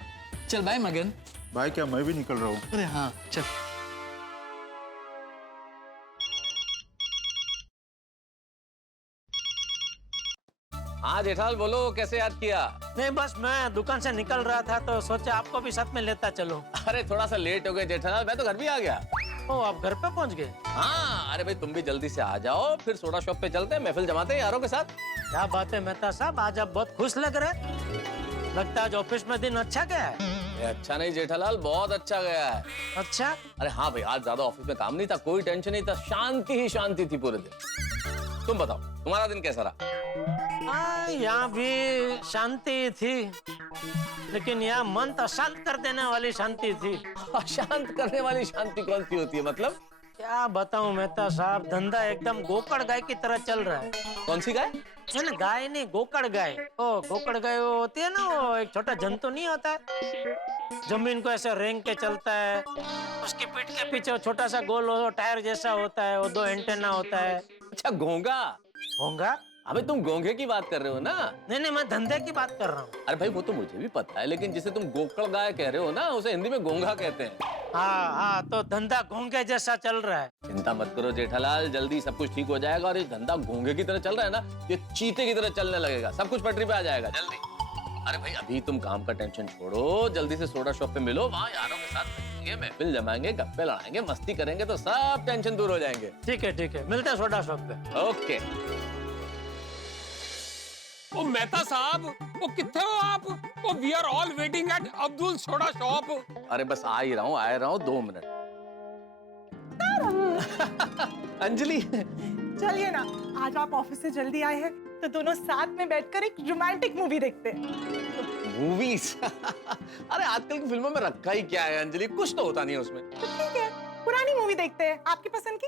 चल बाय मगन। भाई क्या मैं भी निकल रहा हूँ? अरे हाँ, चल। हाँ जेठालाल बोलो, कैसे याद किया? नहीं बस मैं दुकान से निकल रहा था तो सोचा आपको भी साथ में लेता चलूं। अरे थोड़ा सा लेट हो गए जेठालाल, मैं तो घर भी आ गया। ओ आप घर पे पहुंच गए? हाँ, अरे भाई तुम भी जल्दी से आ जाओ, फिर सोडा शॉप पे चलते हैं, महफिल जमाते हैं यारों के साथ। क्या बात है मेहता साहब, आज आप बहुत खुश लग रहे। लगता है आज ऑफिस में दिन अच्छा गया है। अच्छा नहीं जेठालाल, बहुत अच्छा गया है। अच्छा? अरे हाँ भाई, आज ज्यादा ऑफिस में काम नहीं था, कोई टेंशन नहीं था, शांति ही शांति थी पूरे दिन। तुम बताओ तुम्हारा दिन कैसा रहा? हाँ यहाँ भी शांति थी, लेकिन यहाँ मन तो शांत कर देने वाली शांति थी। शांत करने वाली शांति कौन सी होती है मतलब? क्या बताऊं मेहता साहब, धंधा एकदम गोकड़ गाय की तरह चल रहा है। कौन सी गाय? ना गाय नहीं, गोकड़ गाय। ओ गोकड़ गाय वो होती है ना, वो एक छोटा जंतु नहीं होता है, जमीन को ऐसे रेंग के चलता है, उसकी पीठ के पीछे छोटा सा गोल टायर जैसा होता है, वो 2 एंटेना होता है। अच्छा घोंगा। घोंगा? अबे तुम घोंघे की बात कर रहे हो ना? नहीं मैं धंधे की बात कर रहा हूँ। अरे भाई वो तो मुझे भी पता है, लेकिन जिसे तुम गोकड़ गाय कह रहे हो ना, उसे हिंदी में घोंघा कहते हैं। हाँ तो धंधा घोंघे जैसा चल रहा है। चिंता मत करो जेठालाल, जल्दी सब कुछ ठीक हो जाएगा, और ये धंधा घोंघे की तरह चल रहा है ना, ये चीते की तरह चलने लगेगा, सब कुछ पटरी पे आ जाएगा जल्दी। अरे भाई अभी तुम काम का टेंशन छोड़ो, जल्दी से सोडा शॉप पे मिलो, वहाँ यारों के साथ बैठेंगे, महफिल जमाएंगे, गप्पे लड़ाएंगे, मस्ती करेंगे, तो सब टेंशन दूर हो जाएंगे। ठीक है मिलते हैं सोडा शॉप पे। ओके। ओ मेहता साहब, वो कितने हो आप? Oh we are all waiting at Abdul soda shop. अरे बस आ ही रहा हूँ 2 मिनट। अंजलि चलिए ना, आज आप ऑफिस से जल्दी आए हैं तो दोनों साथ में बैठकर एक रोमांटिक मूवी देखते हैं। मूवीज? अरे आजकल की फिल्मों में रखा ही क्या है अंजलि, कुछ तो होता नहीं है उसमें। तो ठीक है, पुरानी मूवी देखते हैं, आपकी पसंद की।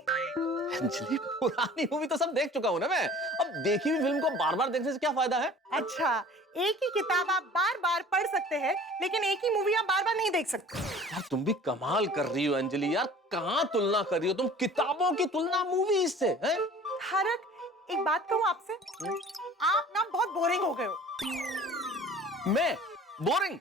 अंजलि पुरानी मूवी तो सब देख चुका हूँ ना मैं, अब देखी हुई फिल्म को बार बार देखने से क्या फायदा है? अच्छा, एक ही किताब आप बार बार पढ़ सकते हैं, लेकिन एक ही मूवी आप बार बार नहीं देख सकते। यार तुम भी कमाल कर रही हो अंजलि, यार कहाँ तुलना कर रही हो तुम, किताबों की तुलना मूवी से है? तारक, एक बात कहूँ आपसे, आप ना बहुत बोरिंग हो गए हो। मैं बोरिंग?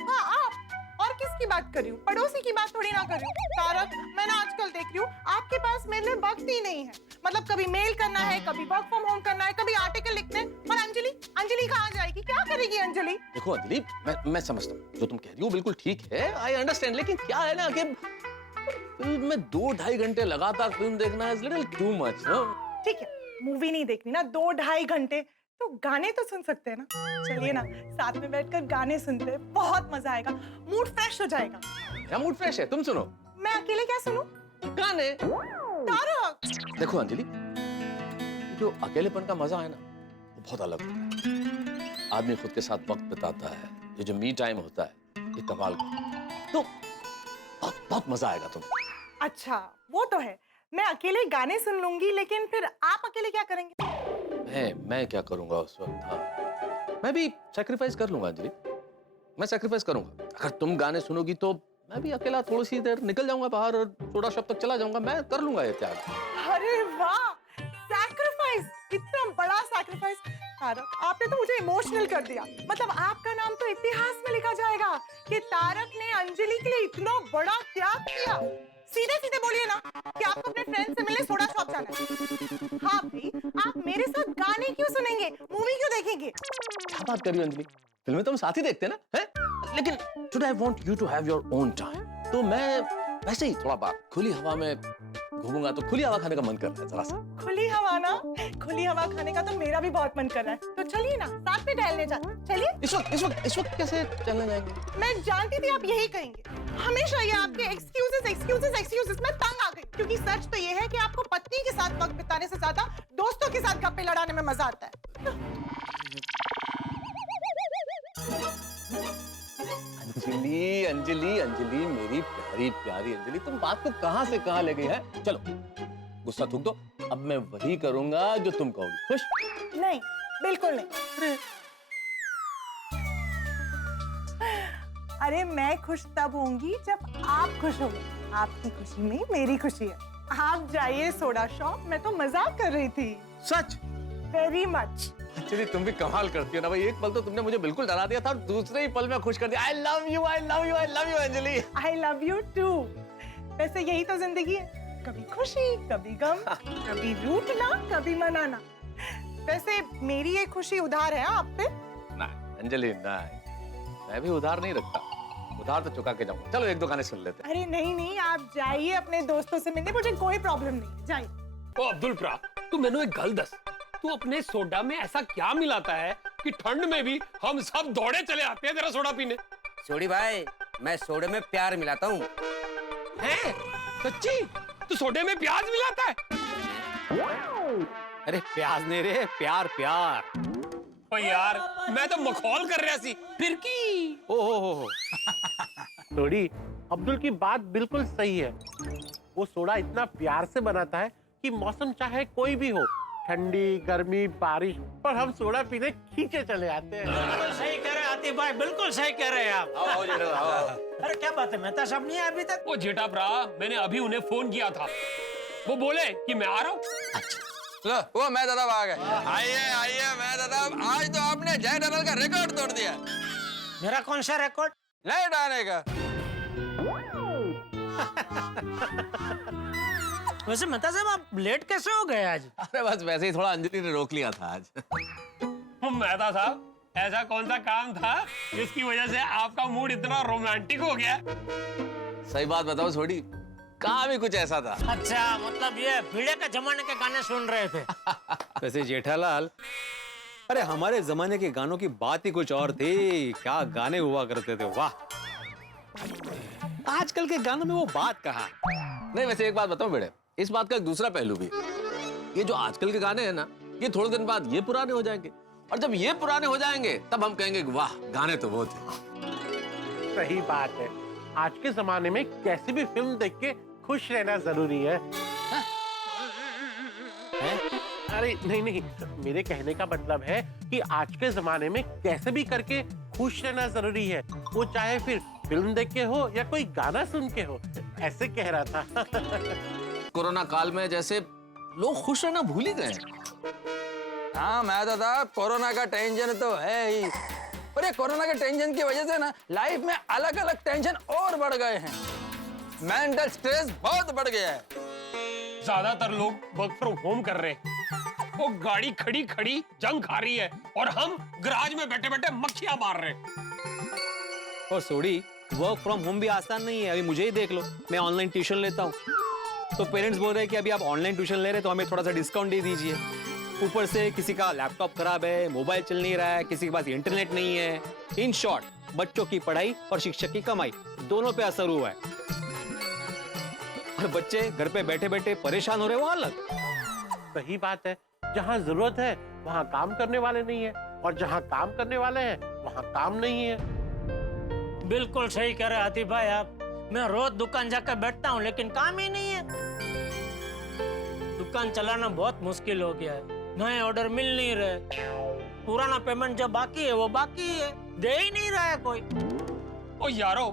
हाँ आप, और किसकी बात कर रही हूँ? पड़ोसी की बात थोड़ी ना कर रही हूँ। तारक, मैं ना आजकल देख रही हूँ आपके पास मेरे लिए वक्त ही नहीं है। मतलब कभी मेल करना है, कभी वर्क फ्रॉम होम करना है, कभी आर्टिकल लिखने हैं। और अंजलि कहाँ जाएगी, क्या करेगी अंजलि? देखो अंजलि, मैं समझता हूँ जो तुम कह रही हो बिल्कुल ठीक है, आई अंडरस्टैंड, लेकिन क्या है ना कि फिल्म में 2-2.5 घंटे लगातार फिल्म देखना इज लिटिल टू मच। ठीक है, मूवी नहीं देखनी ना 2-2.5 घंटे, तो गाने तो सुन सकते हैं ना। चलिए ना, साथ में बैठकर गाने सुनते हैं, बहुत मजा आएगा, मूड फ्रेश हो जाएगा। क्या मूड फ्रेश है? तुम सुनो। मैं अकेले क्या सुनूं? गाने। तारक, देखो अंजलि, जो अकेलेपन का मजा है ना, वो बहुत अलग होता है। आदमी खुद के साथ वक्त बिताता है, ये जो मी टाइम होता है, ये कमाल का, तो बहुत मजा आएगा तुम्हें। अच्छा वो तो है, मैं अकेले गाने सुन लूंगी, लेकिन फिर आप अकेले क्या करेंगे? मैं क्या करूंगा उस वक्त? हाँ, मैं भी सैक्रिफाइस कर लूंगा अंजलि, मैं सैक्रिफाइस करूंगा। अगर तुम गाने सुनोगी तो मैं भी अकेला थोड़ी सी देर निकल जाऊंगा बाहर और सोडा शॉप तक चला जाऊंगा, मैं कर लूंगा ये त्याग। अरे वाह, सैक्रिफाइस, इतना बड़ा सैक्रिफाइस। तारक, आपने तो मुझे इमोशनल कर दिया। मतलब आपका नाम तो इतिहास में लिखा जाएगा कि तारक ने अंजलि के लिए इतना बड़ा त्याग किया। सीधे सीधे बोलिए ना कि आपको अपने फ्रेंड से मिलने सोडा शॉप जाना है। हाँ भाई, आप मेरे साथ गाने क्यों सुनेंगे, मूवी क्यों देखेंगे? क्या बात कर रही हो अंजलि, फिल्में तो हम साथ ही देखते हैं ना, हैं? लेकिन today I want you to have your own time, तो मैं वैसे ही थोड़ा बार खुली हवा में घूमूंगा, तो खुली हवा खाने का मन कर रहा है जरा सा। खुली हवा ना, खुली हवा खाने का तो मेरा भी बहुत मन कर रहा है, तो चलिए ना साथ में टहलने जाते हैं। चलिए। इस वक्त कैसे चलने जाएंगे? मैं जानती थी आप यही कहेंगे, हमेशा ये आपके एक्सक्यूजेस में तंग आ गई, क्योंकि सच तो ये है कि आपको पत्नी के साथ वक्त बिताने से ज्यादा दोस्तों के साथ गप्पे लड़ाने में मजा आता है। अंजलि मेरी प्यारी प्यारी अंजलि, तुम बात को कहां से कहां ले गई है? चलो गुस्सा थूक दो, अब मैं वही करूंगा जो तुम कहोगी। खुश? नहीं, बिल्कुल नहीं। अरे मैं खुश तब होंगी जब आप खुश होंगे, आपकी खुशी में मेरी खुशी है। आप जाइए सोडा शॉप, मैं तो मजाक कर रही थी। सच? Very much. एक्चुअली तुम भी कमाल करती हो ना भाई, एक पल तो तुमने मुझे बिल्कुल डरा दिया था और दूसरे ही पल में खुश कर दिया। I love you Anjali. I love you too. वैसे यही तो जिंदगी है, कभी खुशी कभी गम, कभी रूठना कभी मनाना। वैसे मेरी ये खुशी उधार है आप पे? ना अंजलि ना, मैं भी उधार नहीं रखता, उधार तो चुका के जाऊंगा। चलो एक दो गाने सुन लेते हैं। अरे नहीं नहीं, आप जाइए अपने दोस्तों से मिलने, मुझे कोई प्रॉब्लम नहीं, जाइए। ओ अब्दुल प्रा, तू मैंने एक गल दस, तू अपने सोडा में ऐसा क्या मिलाता है कि ठंड में भी हम सब दौड़े चले आते हैं तेरा सोडा पीने? सोडी भाई, मैं सोडे में प्यार मिलाता हूँ। हैं? सच्ची? तू सोडे में प्याज मिलाता है? अरे प्याज नहीं रे, प्यार प्यार। ओ यार, मैं तो मखौल कर रहा सी, फिर की? ओहो थोड़ी अब्दुल की बात बिल्कुल सही है। वो सोडा इतना प्यार से बनाता है कि मौसम चाहे कोई भी हो, ठंडी गर्मी बारिश, पर हम सोडा पीने खींचे चले आते हैं। बिल्कुल सही कह रहे आतिफ भाई, बिल्कुल सही कह रहे हैं आप। आओ जेठा आओ। अरे क्या बात है, मेहता साहब नहीं है अभी तक? ओ जेठा प्रा, मैंने अभी उन्हें फोन किया था, वो बोले कि मैं आ रहा हूँ। लो वो मैं दादा आ गए। आइए आइए मैं दादा, आज तो आपने जय डरल का रिकॉर्ड तोड़ दिया। मेरा कौन सा रिकॉर्ड? लाइट आने का। वैसे मेहता साहब आप लेट कैसे हो गए आज? अरे बस वैसे ही थोड़ा अंजलि ने रोक लिया था आज। मेहता साहब, ऐसा कौन सा काम था जिसकी वजह से आपका मूड इतना रोमांटिक हो गया? सही बात बताओ थोड़ी, काम ही कुछ ऐसा था। अच्छा, मतलब ये भिड़े के जमाने के गाने सुन रहे थे? वैसे जेठालाल, अरे हमारे जमाने के गानों की बात ही कुछ और थी। क्या गाने हुआ करते थे, वाह। आजकल के गानों में वो बात कहाँ? नहीं वैसे एक बात बताओ बेटे, इस बात का एक दूसरा पहलू भी है। ये जो आजकल के गाने हैं ना, ये थोड़े दिन बाद ये पुराने हो जाएंगे, और जब ये पुराने हो जाएंगे तब हम कहेंगे वाह गाने तो वो थे। सही बात है, आज के जमाने में कैसी भी फिल्म देख के खुश रहना जरूरी है। अरे नहीं नहीं, मेरे कहने का मतलब है कि आज के जमाने में कैसे भी करके खुश रहना जरूरी है, वो चाहे फिर फिल्म देख के हो या कोई गाना सुन के हो, ऐसे कह रहा था। कोरोना काल में जैसे लोग खुश रहना भूल ही गए। हाँ मैं दादा, कोरोना का टेंशन तो है ही, और ये कोरोना के टेंशन की वजह से ना लाइफ में अलग अलग टेंशन और बढ़ गए हैं। मेंटल स्ट्रेस बहुत बढ़ गया है। ज्यादातर लोग वर्क फ्रॉम होम कर रहे हैं, वो गाड़ी खड़ी खड़ी जंग खा रही है और हम गराज में बैठे बैठे मक्खियां मार रहे हैं। और सोडी, वर्क फ्रॉम होम भी आसान नहीं है। अभी मुझे ही देख लो, मैं ऑनलाइन ट्यूशन लेता हूँ, तो पेरेंट्स बोल रहे हैं कि अभी आप ऑनलाइन ट्यूशन ले रहे हैं तो हमें थोड़ा सा डिस्काउंट दे दीजिए। ऊपर से किसी का लैपटॉप खराब है, मोबाइल चल नहीं रहा है, किसी के पास इंटरनेट नहीं है। इन शॉर्ट, बच्चों की पढ़ाई और शिक्षक की कमाई दोनों पे असर हुआ है, और बच्चे घर पे बैठे बैठे परेशान हो रहे वो अलग। सही बात है, जहाँ जरूरत है वहाँ काम करने वाले नहीं है, और जहाँ काम करने वाले हैं वहाँ काम नहीं है। बिल्कुल सही कह रहे आतिफ भाई आप। मैं रोज दुकान जाकर बैठता हूँ लेकिन काम ही नहीं है। दुकान चलाना बहुत मुश्किल हो गया है, नए ऑर्डर मिल नहीं रहे, पुराना पेमेंट जो बाकी है वो बाकी है, दे ही नहीं रहा है कोई। ओ यारो,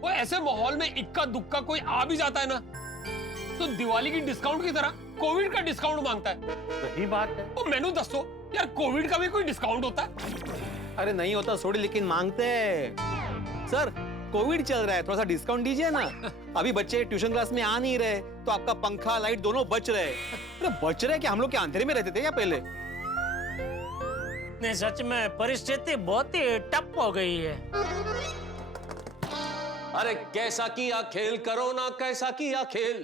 वो ऐसे माहौल में इक्का दुक्का कोई आ भी जाता है ना, तो दिवाली की डिस्काउंट की तरह कोविड का डिस्काउंट मांगता है। सही बात है। ओ मैनू दसो यार, कोविड का भी कोई डिस्काउंट होता है? अरे नहीं होता सोडी, लेकिन मांगते हैं। सर कोविड चल रहा है, थोड़ा सा डिस्काउंट दीजिए ना। अभी बच्चे ट्यूशन क्लास में आ नहीं रहे तो आपका पंखा लाइट दोनों बच रहे। अरे बच रहे क्या? हम लोग क्या अंधेरे में रहते थे क्या पहले? नहीं सच में परिस्थिति बहुत ही टफ हो गई है। अरे कैसा किया खेल करो ना, कैसा किया खेल,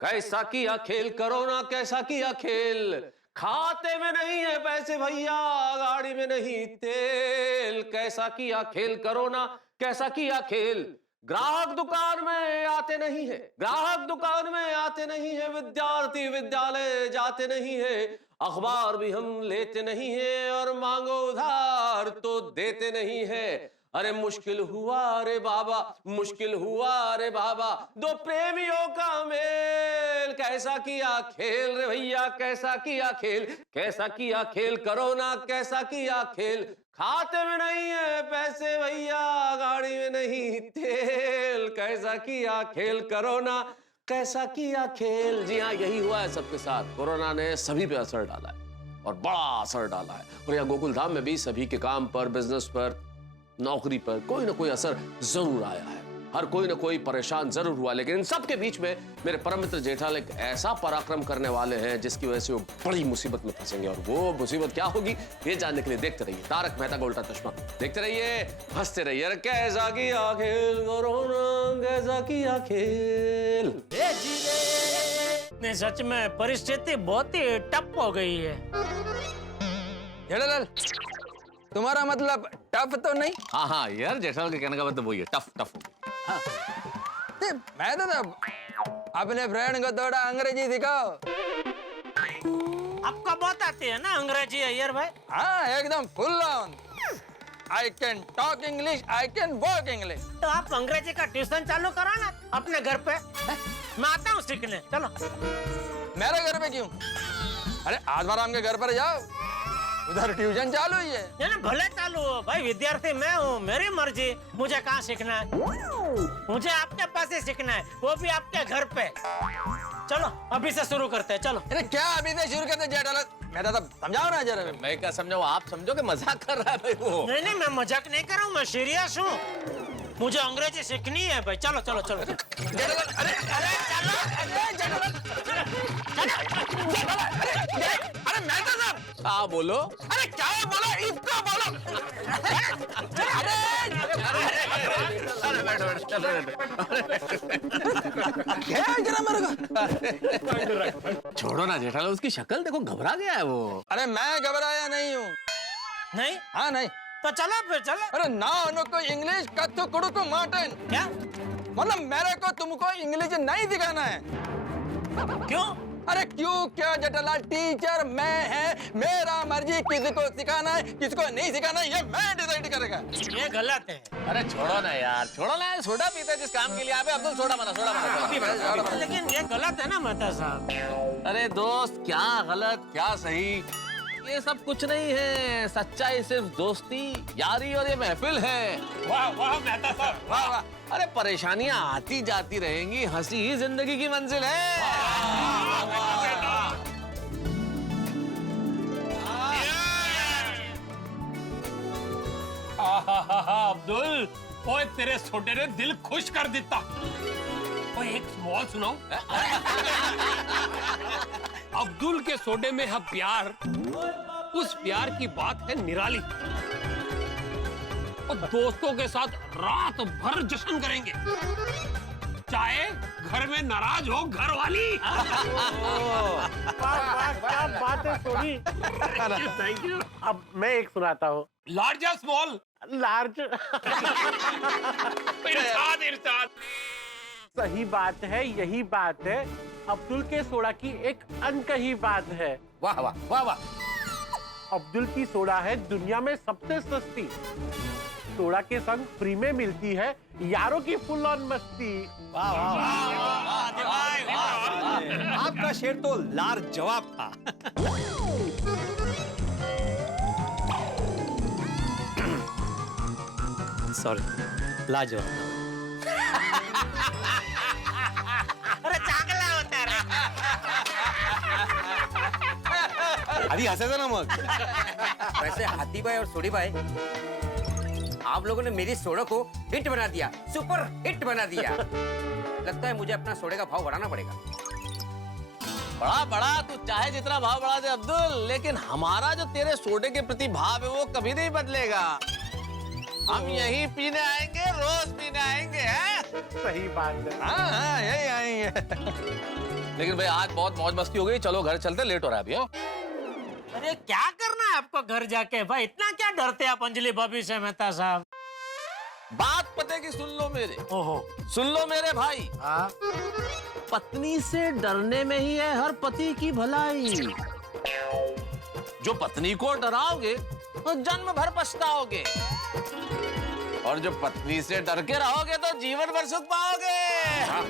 कैसा किया खेल करो ना, कैसा किया खेल। खाते में नहीं है पैसे भैया, गाड़ी में नहीं तेल। कैसा किया खेल करो ना, कैसा किया खेल। ग्राहक दुकान में आते नहीं है, ग्राहक दुकान में आते नहीं है, विद्यार्थी विद्यालय जाते नहीं है, अखबार भी हम लेते नहीं है, और मांगो उधार तो देते नहीं है। अरे मुश्किल हुआ रे बाबा, मुश्किल हुआ रे बाबा, दो प्रेमियों का मेल। कैसा किया खेल रे भैया, कैसा किया खेल, कैसा किया खेल करो ना, कैसा किया खेल। खाते में नहीं है पैसे भैया, गाड़ी में नहीं तेल। कैसा किया खेल करो ना, कैसा किया खेल। जी हाँ, यही हुआ है सबके साथ। कोरोना ने सभी पे असर डाला है, और बड़ा असर डाला है। और यहाँ गोकुल धाम में भी सभी के काम पर, बिजनेस पर, नौकरी पर कोई ना कोई असर जरूर आया है। हर कोई ना कोई परेशान जरूर हुआ, लेकिन इन सब के बीच में मेरे परम मित्र जेठालाल एक ऐसा पराक्रम करने वाले हैं जिसकी वजह से वो बड़ी मुसीबत में फंसेंगे। और वो मुसीबत क्या होगी ये जानने के लिए देखते रहिए तारक मेहता का उल्टा चश्मा। देखते रहिए, हंसते रहिए। अरे कैसा किया खेल कोरोना, कैसा किया खेल। नहीं, सच में परिस्थिति बहुत ही टफ हो गई है। जेठालाल, तुम्हारा मतलब टफ तो नहीं? हाँ हाँ यार, जेठालाल के कहने का मतलब वही है, टफ टफ। हाँ। मैं तो अपने फ्रेंड को थोड़ा अंग्रेजी सिखाओ। आपको बहुत आती है ना अंग्रेजी अय्यर भाई? हाँ एकदम full on. I can talk English, I can work English. तो आप अंग्रेजी का ट्यूशन चालू करो ना अपने घर पे। मैं आता हूँ सीखने, चलो। मेरे घर पे क्यों? अरे आत्माराम के घर पर जाओ, उधर ट्यूशन चालू ही है। ये ना भले चालू हो भाई, विद्यार्थी मैं हूँ, मेरी मर्जी। मुझे कहाँ सीखना है? मुझे आपके पास ही सीखना है, वो भी आपके घर पे। चलो अभी से शुरू करते हैं, चलो। अरे क्या अभी से शुरू करते जेठालाल? मेरा तो समझाओ ना जरा। मैं क्या समझाऊं, आप समझो कि मजाक कर रहा है भाई वो। नहीं नहीं, मैं मजाक नहीं कर रहा हूँ, मैं सीरियस हूँ। मुझे अंग्रेजी सीखनी है भाई। चलो चलो चलो। अरे चलो, अरे मेहता साहब। हाँ बोलो। अरे क्या बोलो, इसको बोलो। छोड़ो ना जेठालाल, उसकी शक्ल देखो, घबरा गया है वो। अरे मैं घबराया नहीं हूँ। नहीं? हाँ नहीं। तो चलो फिर चलो। अरे ना उनको इंग्लिश कत्थु कुड़ुकु मार्टिन। क्या मतलब मेरे को तुमको इंग्लिश नहीं सिखाना है? क्यों? अरे क्यों क्या जेठालाल, टीचर मैं है, मेरा मर्जी किसको सिखाना है किसको नहीं सिखाना है ये मैं डिसाइड करेगा। ये गलत है। अरे छोड़ो ना यार, छोड़ो ना, सोडा पीते जिस काम के लिए आप अब्दुल, सोडा बना, सोडा बना। लेकिन ये गलत है ना मेहता साहब। अरे दोस्त, क्या गलत क्या सही, ये सब कुछ नहीं है। सच्चाई सिर्फ दोस्ती, यारी और ये महफिल है। वाह वाह मेहता साहब, वाह वाह। अरे परेशानियां आती जाती रहेंगी, हंसी ही जिंदगी की मंजिल है। अब्दुल, ओए तेरे छोटे ने दिल खुश कर देता। ओए एक स्मॉल सुनाओ। अब्दुल के सोडे में है प्यार, उस प्यार की बात है निराली। और दोस्तों के साथ रात भर जश्न करेंगे, चाहे घर में नाराज हो घर वाली। क्या बात है सोनी। Thank you. अब मैं एक सुनाता हूँ। लार्ज या स्मॉल? लार्ज। इरशाद इरशाद। सही बात है, यही बात है। अब्दुल के सोडा की एक अनकही बात है। वाह वाह वाह वाह। अब्दुल की सोडा है दुनिया में सबसे सस्ती। सोडा के संग फ्री में मिलती है यारों की फुल ऑन मस्ती। वाह वाह वाह। आपका शेर तो लाजवाब था। सॉरी, लाजवाब। अरे चांगला होता रे। अभी हंसे ना मग। वैसे हाथी भाई और सोडी भाई, आप लोगों ने मेरी सोडा को हिट बना दिया, सुपर हिट बना दिया। लगता है मुझे अपना सोडे का भाव बढ़ाना पड़ेगा। बड़ा बड़ा तू चाहे जितना भाव बढ़ा दे अब्दुल, लेकिन हमारा जो तेरे सोडे के प्रति भाव है वो कभी नहीं बदलेगा। हम यही पीने आएंगे, रोज पीने आएंगे, हैं? सही बात है। हाँ यही आएंगे। लेकिन भाई आज बहुत मौज मस्ती हो गई, चलो घर चलते, लेट हो रहा है अभी। अरे क्या करना है आपको घर जाके भाई? इतना क्या डरते आप अंजलि भाभी से मेहता साहब? बात पते की सुन लो मेरे। ओहो, सुन लो मेरे भाई। हाँ? पत्नी से डरने में ही है हर पति की भलाई। जो पत्नी को डराओगे तो जन्म भर पछताओगे, और जो पत्नी से डर के रहोगे तो जीवन भर सुख पाओगे।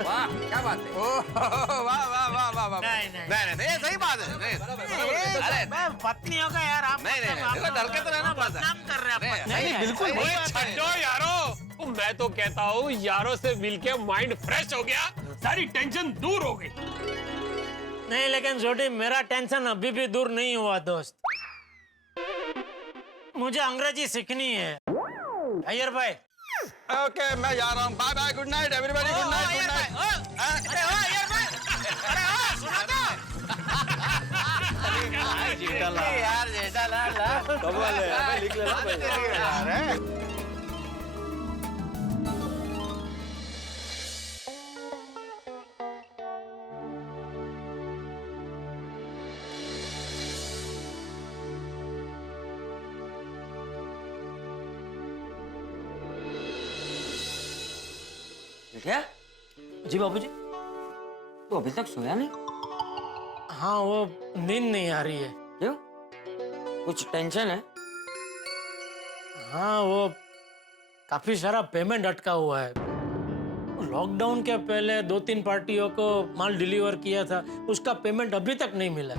वाह क्या बात है। वाह वाह वाह वाह वाह। नहीं ये सही बात है। अरे पत्नी होगा यार आप। नहीं डर के तो रहना पड़ता है। कर रहे हैं। नहीं बिल्कुल ओए छड्डो यारो, मैं तो कहता हूँ यारों से मिलके माइंड फ्रेश हो गया, सारी टेंशन दूर हो गई। नहीं लेकिन जोडी, मेरा टेंशन अभी भी दूर नहीं हुआ दोस्त। मुझे अंग्रेजी सीखनी है। अय्यर भाई, ओके मैं जा रहा हूँ, bye bye, good night everybody, good night, good night. अरे ओ यार भाई, अरे ओ सुनो तो। यार जेठालाल कमाल है, लिख लेना भाई। यार क्या? जी बाबूजी। तो अभी तक सोया नहीं? हाँ वो नींद नहीं आ रही है। क्यों? कुछ टेंशन है? हाँ वो काफी सारा पेमेंट अटका हुआ है। लॉकडाउन के पहले 2-3 पार्टियों को माल डिलीवर किया था, उसका पेमेंट अभी तक नहीं मिला।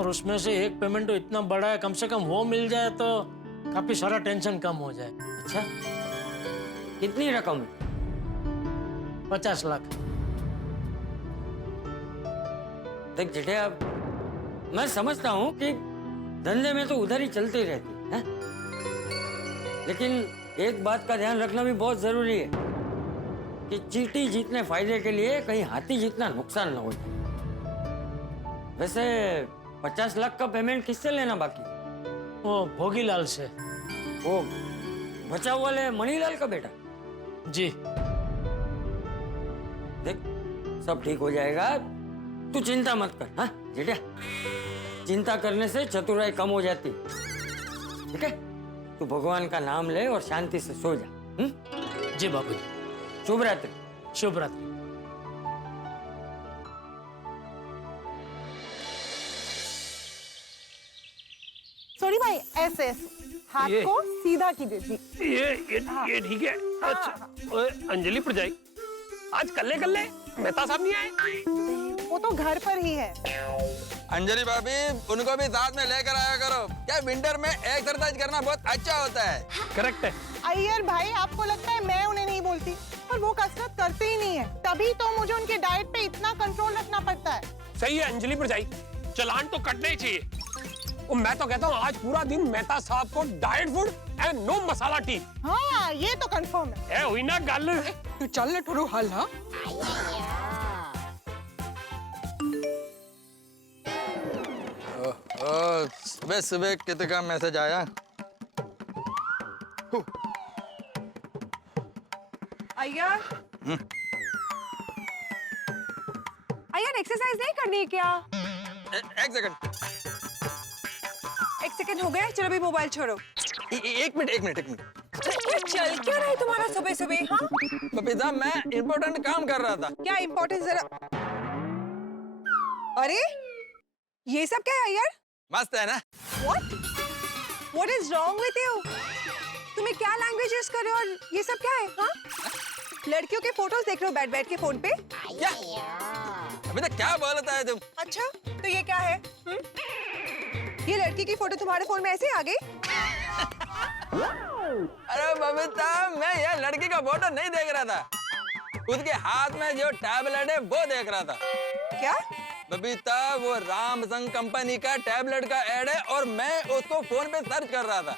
और उसमें से एक पेमेंट तो इतना बड़ा है, कम से कम वो मिल जाए तो काफी सारा टेंशन कम हो जाए। अच्छा, कितनी रकम है? 50 लाख। देख जेठिया, मैं समझता हूँ कि धंधे में तो उधर ही चलती रहती है, लेकिन एक बात का ध्यान रखना भी बहुत जरूरी है कि चींटी जीतने फायदे के लिए कहीं हाथी जितना नुकसान न हो जाए। वैसे 50 लाख का पेमेंट किससे लेना बाकी? वो भोगीलाल से। वो बचाव वाले मणिलाल का बेटा? जी। देख सब ठीक हो जाएगा, तू चिंता मत कर। हाँ जेठिया, चिंता करने से चतुराई कम हो जाती, ठीक है? तू भगवान का नाम ले और शांति से सो जा। जी बाबूजी। शुभ रात्रि। शुभ रात्रि। सॉरी भाई, ऐसे हाथ ये- को सीधा कीजिए जी। ये ठीक है। अच्छा ओए, अंजलि परजाई, आज कल्ले कल्ले मेहता साहब नहीं आए? वो तो घर पर ही है। अंजलि भाभी, उनको भी साथ में लेकर आया करो। क्या विंटर में एक्सरसाइज करना बहुत अच्छा होता है। करेक्ट है। अय्यर भाई, आपको लगता है मैं उन्हें नहीं बोलती, पर वो कसरत करते ही नहीं है, तभी तो मुझे उनके डाइट पे इतना कंट्रोल रखना पड़ता है। सही है अंजलि परजाई, चलान तो कटने ही चाहिए। और मैं तो कहता हूँ आज पूरा दिन मेहता साहब को diet food and no masala tea. हाँ ये तो कंफर्म है। हुई ना गल। तू चल ले ठुरू हल। हाँ सुबह सुबह कितने का मैसेज आया? अय्यर, अय्यर एक्सरसाइज नहीं करनी है क्या? एक सेकंड। एक सेकंड हो गया, चलो अभी मोबाइल छोड़ो। एक मिनट। ये चल क्या रहा है तुम्हारा सुबह सुबह? हाँ बबीता, मैं इम्पोर्टेंट काम कर रहा था। क्या इम्पोर्टेंट जरा? अरे ये सब क्या है अय्यर? मस्त है ना? What is wrong with you? तुम्हें क्या लैंग्वेज यूज कर रहे हो और ये सब क्या है? हाँ? लड़कियों के फोटोज देख रहे हो बैठ बैठ के फोन पे? क्या? अभी तक क्या बोलता है तुम? अच्छा, तो ये क्या है? ये लड़की की फोटो तुम्हारे फोन में ऐसे आ गई? अरे बबीता, मैं ये लड़की का फोटो नहीं देख रहा था, उसके हाथ में जो टैबलेट है वो देख रहा था। क्या? बबीता, वो रामसंग कंपनी का टैबलेट का ऐड है और मैं उसको फोन पे सर्च कर रहा था।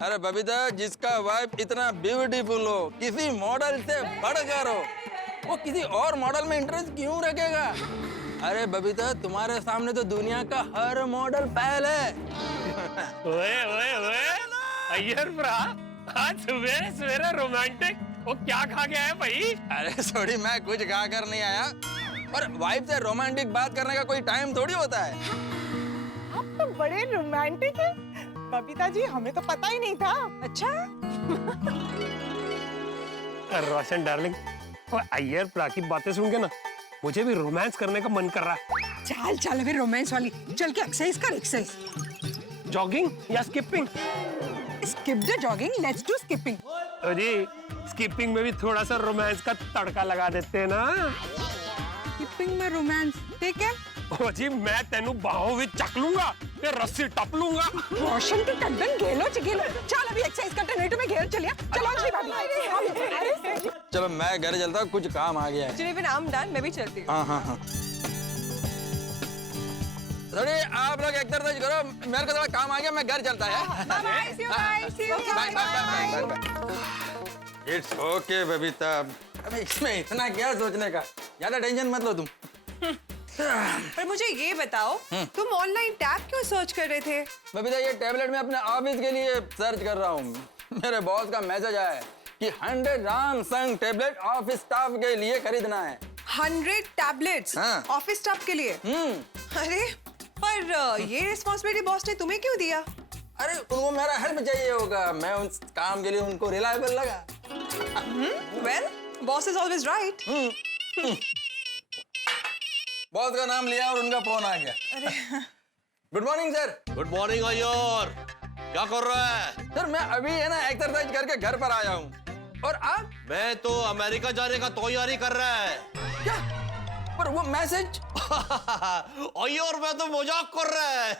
अरे बबीता, जिसका वाइफ इतना ब्यूटीफुल हो, किसी मॉडल से बढ़कर हो, वो किसी और मॉडल में इंटरेस्ट क्यों रखेगा? अरे बबीता, तुम्हारे सामने तो दुनिया का हर मॉडल फेल है। ओए ओए ओए, अय्यर ब्रा, आज सुबह सवेरे रोमांटिक वो क्या खा गया है भाई? अरे सॉरी, मैं कुछ खा कर नहीं आया, और वाइफ से रोमांटिक बात करने का कोई टाइम थोड़ी होता है। आप तो बड़े रोमांटिक हैं। बबीता जी, हमें तो पता ही नहीं था। अच्छा। रोशन डार्लिंग, वो अय्यर ब्रा की बातें सुन के ना मुझे भी रोमांस करने का मन कर रहा है। चल चल अभी रोमांस वाली, चल के एक्सरसाइज कर। एक्सरसाइज जॉगिंग या skipping? Skip the jogging, let's do skipping. जी, स्किपिंग में भी थोड़ा सा रोमांस का तड़का लगा देते हैं ना। स्किपिंग में रोमांस, ठीक है? ओ जी, मैं तेनू बाहों में चक लूंगा, ते रस्सी टप लूंगा। रोशन तो टड्डन गेलो चगेलो। चल अभी एक्सरसाइज करते, नहीं तो मैं घेर चलिया। चलो अंजलि भाभी। चलो मैं घर चलता हूँ, कुछ काम आ गया है। चलिए फिर I'm done, मैं भी चलती हूँ। हाँ। थोड़ी आप लोग एक्सरसाइज करो, मेरे को थोड़ा काम आ गया, मैं घर चलता है। इट्स ओके बबीता, अबे इसमें इतना क्या सोचने का, ज्यादा टेंशन मत लो तुम। पर मुझे ये बताओ, तुम ऑनलाइन टैब क्यों सर्च कर रहे थे? बबीता ये टैबलेट मैं अपने ऑफिस के लिए सर्च कर रहा हूँ। मेरे बॉस का मैसेज आया है कि 100 रामसंग टैबलेट ऑफिस स्टाफ के लिए खरीदना है। 100 टैबलेट्स ऑफिस स्टाफ के लिए? अरे पर ये रिस्पॉन्सिबिलिटी बॉस ने तुम्हें क्यों दिया? अरे उनको मेरा हेल्प चाहिए होगा, मैं उन काम के लिए उनको रिलायबल लगा। Well, boss is always right. Boss का नाम लिया और उनका फोन आ गया। Good morning sir. Good morning Iyer, क्या कर रहा है? सर मैं अभी है ना एक्सरसाइज करके घर पर आया हूँ। और आप? मैं तो अमेरिका जाने का तैयारी कर रहा है। क्या? पर वो मैसेज? अय्यर मैं तो मजाक कर रहा है,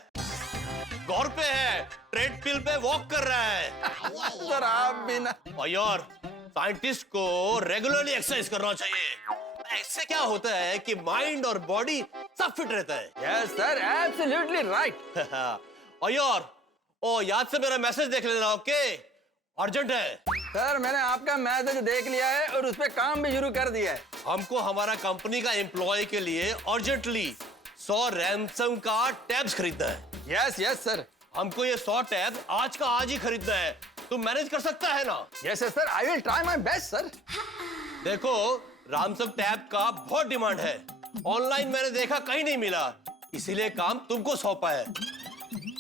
घर पे है, ट्रेडमिल पे वॉक कर रहा है। सर आप भी ना। अय्यर, साइंटिस्ट को रेगुलरली एक्सरसाइज करना चाहिए, इससे क्या होता है कि माइंड और बॉडी सब फिट रहता है। Yes sir, absolutely right. Iyer, ओ याद से मेरा मैसेज देख लेना, ओके? अर्जेंट है। सर मैंने आपका मैसेज देख लिया है और उस पे काम भी शुरू कर दिया है। हमको हमारा कंपनी का एम्प्लॉय के लिए अर्जेंटली 100 रैमसंग का टैब्स खरीदना है। यस यस सर, हमको ये 100 टैब आज का आज ही खरीदना है, तुम मैनेज कर सकता है ना? Yes sir, I will try my best sir. देखो रामसंग टैब का बहुत डिमांड है, ऑनलाइन मैंने देखा कहीं नहीं मिला, इसीलिए काम तुमको सौंपा है।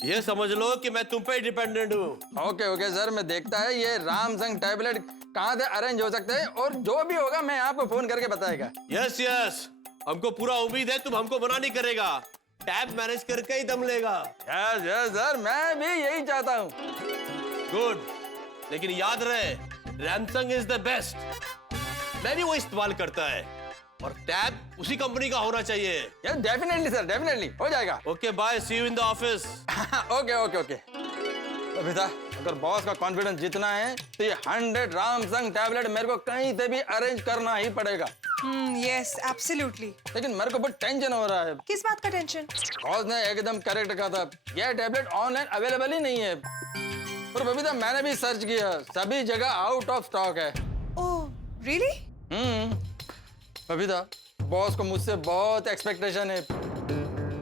ये समझ लो कि मैं तुम पे डिपेंडेंट हूँ। ओके ओके सर, मैं देखता है ये रामसंग टैबलेट कहाँ से अरेंज हो सकते हैं और जो भी होगा मैं आपको फोन करके बताएगा। यस यस, हमको पूरा उम्मीद है तुम हमको मना नहीं करेगा, टैब मैनेज करके ही दम लेगा। यस यस सर, मैं भी यही चाहता हूँ। गुड, लेकिन याद रहे रैमसंग इज द बेस्ट, मैं भी वो इस्तेमाल करता है और टैब उसी कंपनी का होना चाहिए। यस डेफिनेटली सर, डेफिनेटली हो जाएगा। Okay bye, see you in the office. Okay okay okay. Abhita, अगर बॉस का कॉन्फिडेंस जितना है तो ये 100 रामसंग टैबलेट मेरे को कहीं से भी अरेंज करना ही पड़ेगा। Yes absolutely. लेकिन मेरे को बहुत टेंशन हो रहा है। किस बात का टेंशन? बॉस ने एकदम करेक्ट कहा था, यह टैबलेट ऑनलाइन अवेलेबल ही नहीं है। पर बबीता मैंने भी सर्च किया, सभी जगह आउट ऑफ स्टॉक है। Oh really? बबीता, बॉस को मुझसे बहुत एक्सपेक्टेशन है,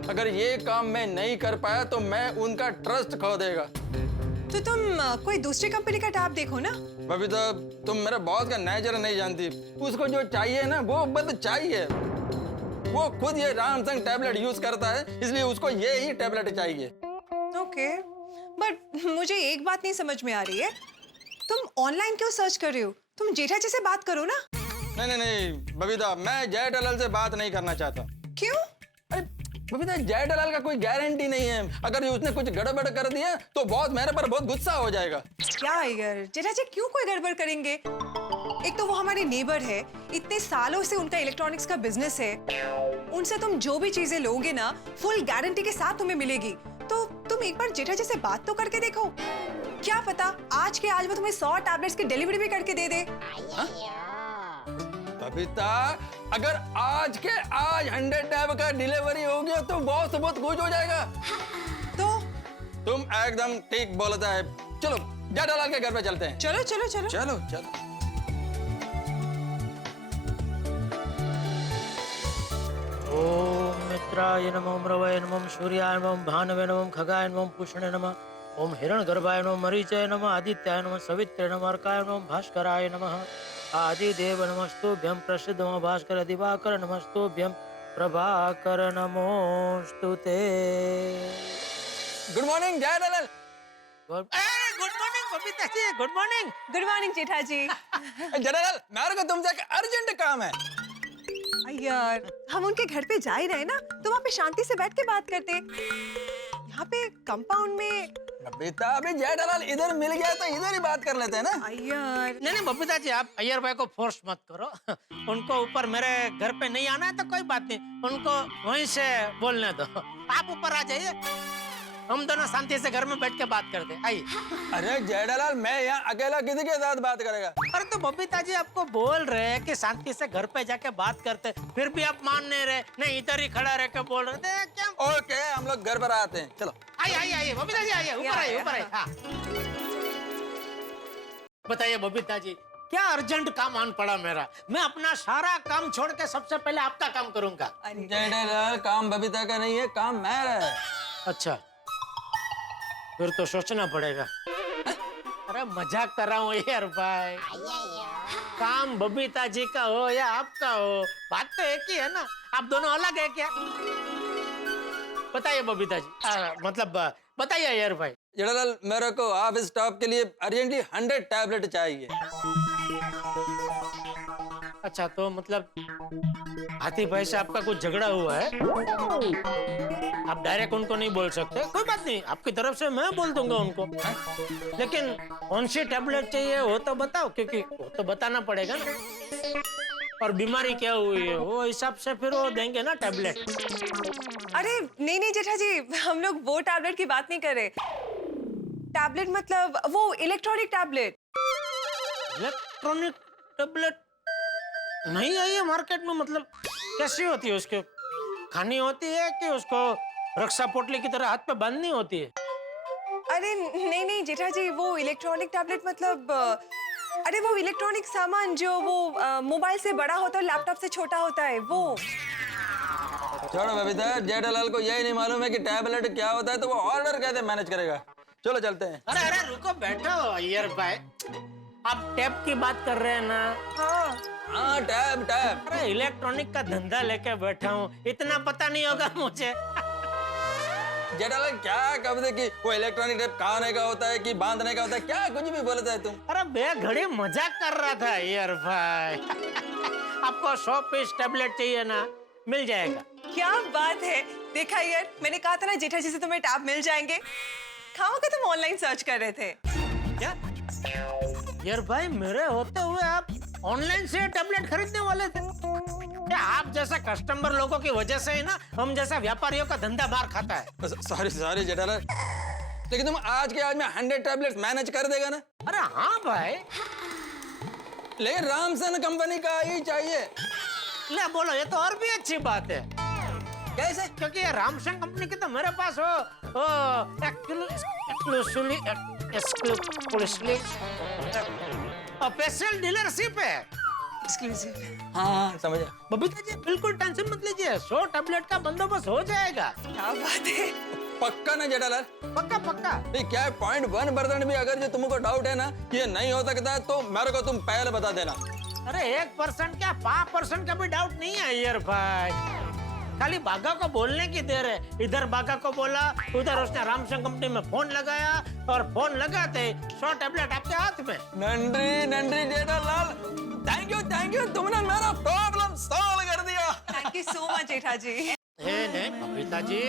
अगर ये काम मैं नहीं कर पाया तो मैं उनका ट्रस्ट खो देगा। तो तुम कोई दूसरी कंपनी का टैब देखो ना। बबीता तुम मेरे बॉस का नेचर नहीं जानती, उसको जो चाहिए ना वो बस चाहिए। वो खुद ये रामसंग टैबलेट यूज करता है, इसलिए उसको ये ही टैबलेट चाहिए। ओके, बट मुझे एक बात नहीं समझ में आ रही है, तुम ऑनलाइन क्यों सर्च कर रहे हो? तुम जेठा जी से बात करो ना। नहीं नहीं नहीं बबीता, मैं जेठालाल से बात नहीं करना चाहता। क्यों? अरे बबीता, जेठालाल का कोई गारंटी नहीं है, अगर उसने कुछ गड़बड़ कर दिया तो बॉस मेरे पर बहुत गुस्सा हो जाएगा। क्या यार, जेठा जी क्यों कोई गड़बड़ करेंगे? एक तो वो हमारे नेबर है, इतने सालों से उनका इलेक्ट्रॉनिक्स का बिजनेस है, उनसे तुम जो भी चीजें लोगे ना फुल गारंटी के साथ तुम्हें मिलेगी। तो तुम एक बार जेठा जी से बात तो करके देखो, क्या पता आज के आज वो तुम्हें 100 टैबलेट्स की डिलीवरी भी करके दे दे। बबीता, अगर आज के आज 100 टैब का डिलीवरी हो गया तो बॉस तो बहुत खुश हो जाएगा। तो तुम एकदम ठीक बोलता है, चलो जेठालाल के घर पे चलते हैं। चलो चलो चलो चलो चलो। ओम मित्राय नमः, मृवये नमः, सूर्याय नमः, भानवे नमः, खगाय नमः, पूषणे नमः, ओम हिरण्यगर्भाय नमः, मरीचाय नमः, आदित्याय नमः, सवित्रे नमः, अर्काय नमः, भास्कराय नमः, आदिदेव नमस्तुभ्यं, प्रसिद्ध नमः, भास्कर दिवाकर नमस्तुभ्यं, प्रभाकर नमोस्तुते। Good morning Jethalal. Good morning Babita ji, good morning. Good morning Jetha ji. Jethalal, मेरे को तुमसे एक अर्जेंट काम है। यार हम उनके घर पे जा ही रहे ना, तो वहाँ पे शांति से बैठ के बात करते। यहाँ पे कंपाउंड में बबीता, अभी जेठालाल इधर मिल गया तो इधर ही बात कर लेते हैं ना। यार नहीं नहीं बबीता जी, आप अय्यर भाई को फोर्स मत करो, उनको ऊपर मेरे घर पे नहीं आना है तो कोई बात नहीं, उनको वहीं से बोलने दो, आप ऊपर आ जाइए। हम दोनों शांति से घर में बैठ के बात करते हैं। आइए। अरे जेठालाल, मैं यहाँ अकेला किसी के साथ बात करेगा? अरे तो बबीता जी आपको बोल रहे हैं कि शांति से घर पे जाके बात करते, फिर भी आप मान नहीं रहे, नहीं इधर ही खड़ा रह के बोल रहे थे क्या? ओके, हम लोग घर पर आते हैं, चलो। आइए आइए आइए बबीता जी, आइए ऊपर आइए, ऊपर आइए। हाँ बताइए बबीता जी, क्या अर्जेंट काम आन पड़ा मेरा? मैं अपना सारा काम छोड़ के सबसे पहले आपका काम करूंगा। जेठालाल, काम बबीता का नहीं है, काम मेरा है। अच्छा, फिर तो सोचना पड़ेगा। अरे मजाक कर रहा हूँ यार भाई, काम बबीता जी का हो या आपका हो, बात तो एक ही है ना। आप दोनों अलग है क्या? बताइए बबीता जी, मतलब बताइए यार भाई। जेठालाल, मेरे को ऑफिस स्टाफ के लिए अर्जेंटली 100 टैबलेट चाहिए। अच्छा, तो मतलब हाथी भाई से आपका कुछ झगड़ा हुआ है? आप डायरेक्ट उनको नहीं बोल सकते, कोई बात नहीं, आपकी तरफ से मैं बोल दूंगा उनको। लेकिन कौन सी टैबलेट चाहिए वो तो बताओ, क्योंकि वो तो बताना पड़ेगा ना। और बीमारी क्या हुई है वो हिसाब से फिर वो देंगे ना टैबलेट। अरे नहीं नहीं जेठा जी, हम लोग वो टैबलेट की बात नहीं कर रहे। टैबलेट मतलब वो इलेक्ट्रॉनिक टैबलेट। इलेक्ट्रॉनिक टैबलेट नहीं आई है मार्केट में? मतलब कैसी होती है? उसके खानी होती है कि उसको रक्षा पोटली की तरह हाथ पे बांधनी होती है? अरे नहीं नहीं जेठा जी, वो इलेक्ट्रॉनिक टैबलेट मतलब अरे वो इलेक्ट्रॉनिक सामान जो वो मोबाइल से बड़ा होता है, लैपटॉप से छोटा होता है, वो। छोड़ो बबीता, जेठालाल को यही नहीं मालूम है कि टैबलेट क्या होता है, तो वो ऑर्डर कैसे मैनेज करेगा। चलो चलते हैं। अरे अरे रुको, बैठो यार भाई, आप टैब की बात कर रहे हैं ना? हाँ टैब टैब। अरे इलेक्ट्रॉनिक का धंधा लेके बैठा हूँ, इतना पता नहीं होगा मुझे। जेठालाल क्या कब की वो इलेक्ट्रॉनिक टैब खाने का होता है कि बांधने का होता है, क्या कुछ भी बोलता है तुम। अरे बेघड़ी मजाक कर रहा था यार भाई। आपको 100 पीस टैबलेट चाहिए ना? मिल जाएगा। क्या बात है, देखा यार, मैंने कहा था ना जेठा जी से तुम्हें टैब मिल जाएंगे। खाओ का तुम ऑनलाइन सर्च कर रहे थे क्या? यार भाई, मेरे होते हुए आप ऑनलाइन से टैबलेट खरीदने वाले थे क्या? आप जैसा कस्टमर लोगों की वजह से ही ना हम जैसा व्यापारियों का धंधा मार खाता है। सॉरी सॉरी जेठालाल, लेकिन तुम आज के आज में 100 टैबलेट्स मैनेज कर देगा ना? अरे हाँ भाई, लेकिन रामसन कंपनी का ही चाहिए। ले बोलो, ये तो और भी अच्छी बात है। कैसे? क्योंकि ये रामसन कंपनी की तो मेरे पास हो स्पेशल डीलरशिप है। एक्सक्लूसिव। हाँ समझा। बबीता जी बिल्कुल टेंशन मत लीजिए, 100 टैबलेट का बंदोबस्त हो जाएगा। क्या बात है, पक्का ना जेठालाल? पक्का पक्का। क्या 0.1% भी अगर जो तुमको डाउट है ना कि ये नहीं हो सकता है, तो मेरे को तुम पहले बता देना। अरे 1% क्या 5% का भी डाउट नहीं है यार भाई, खाली बागा को बोलने की देर है। इधर बागा को बोला, उधर उसने रामसन कंपनी में फोन लगाया, और फोन लगाते 100 टैबलेट आपके हाथ में। नंद्री नंद्री जेठालाल, थैंक यू, तुमने मेरा प्रॉब्लम सॉल्व कर दिया। थैंक यू सो मच जेठा जी। नहीं बबीता जी,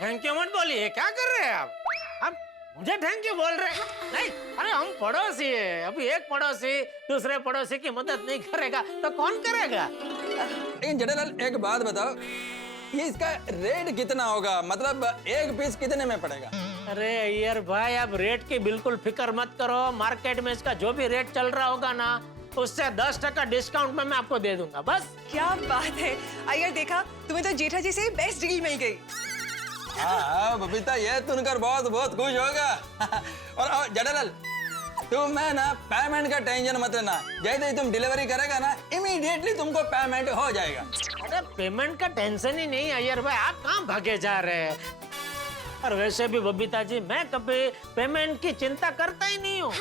थैंक यू मत बोलिए, क्या कर रहे हैं आप मुझे थैंक यू बोल रहे हैं? नहीं, अरे हम पड़ोसी है, अभी एक पड़ोसी दूसरे पड़ोसी की मदद नहीं करेगा तो कौन करेगा? लेकिन जेठालाल एक बात बताओ, ये इसका रेट कितना होगा? मतलब एक पीस कितने में पड़ेगा? अरे यार भाई, आप रेट की बिल्कुल फिक्र मत करो, मार्केट में इसका जो भी रेट चल रहा होगा ना, उससे 10% डिस्काउंट में मैं आपको दे दूंगा बस। क्या बात है, अय्यर देखा, तुम्हें तो जेठा जी से बेस्ट डील मिल गई। हाँ बबीता, ये सुनकर बहुत बहुत खुश होगा। और जेठालाल, तुम मैं ना पेमेंट का टेंशन मत लेना, जैसे ही तुम डिलीवरी करेगा ना, इमीडिएटली तुमको पेमेंट हो जाएगा। अरे पेमेंट का टेंशन ही नहीं अय्यर भाई, आप कहाँ भागे जा रहे हैं? और वैसे भी बबीता जी, मैं कभी पेमेंट की चिंता करता ही नहीं हूँ।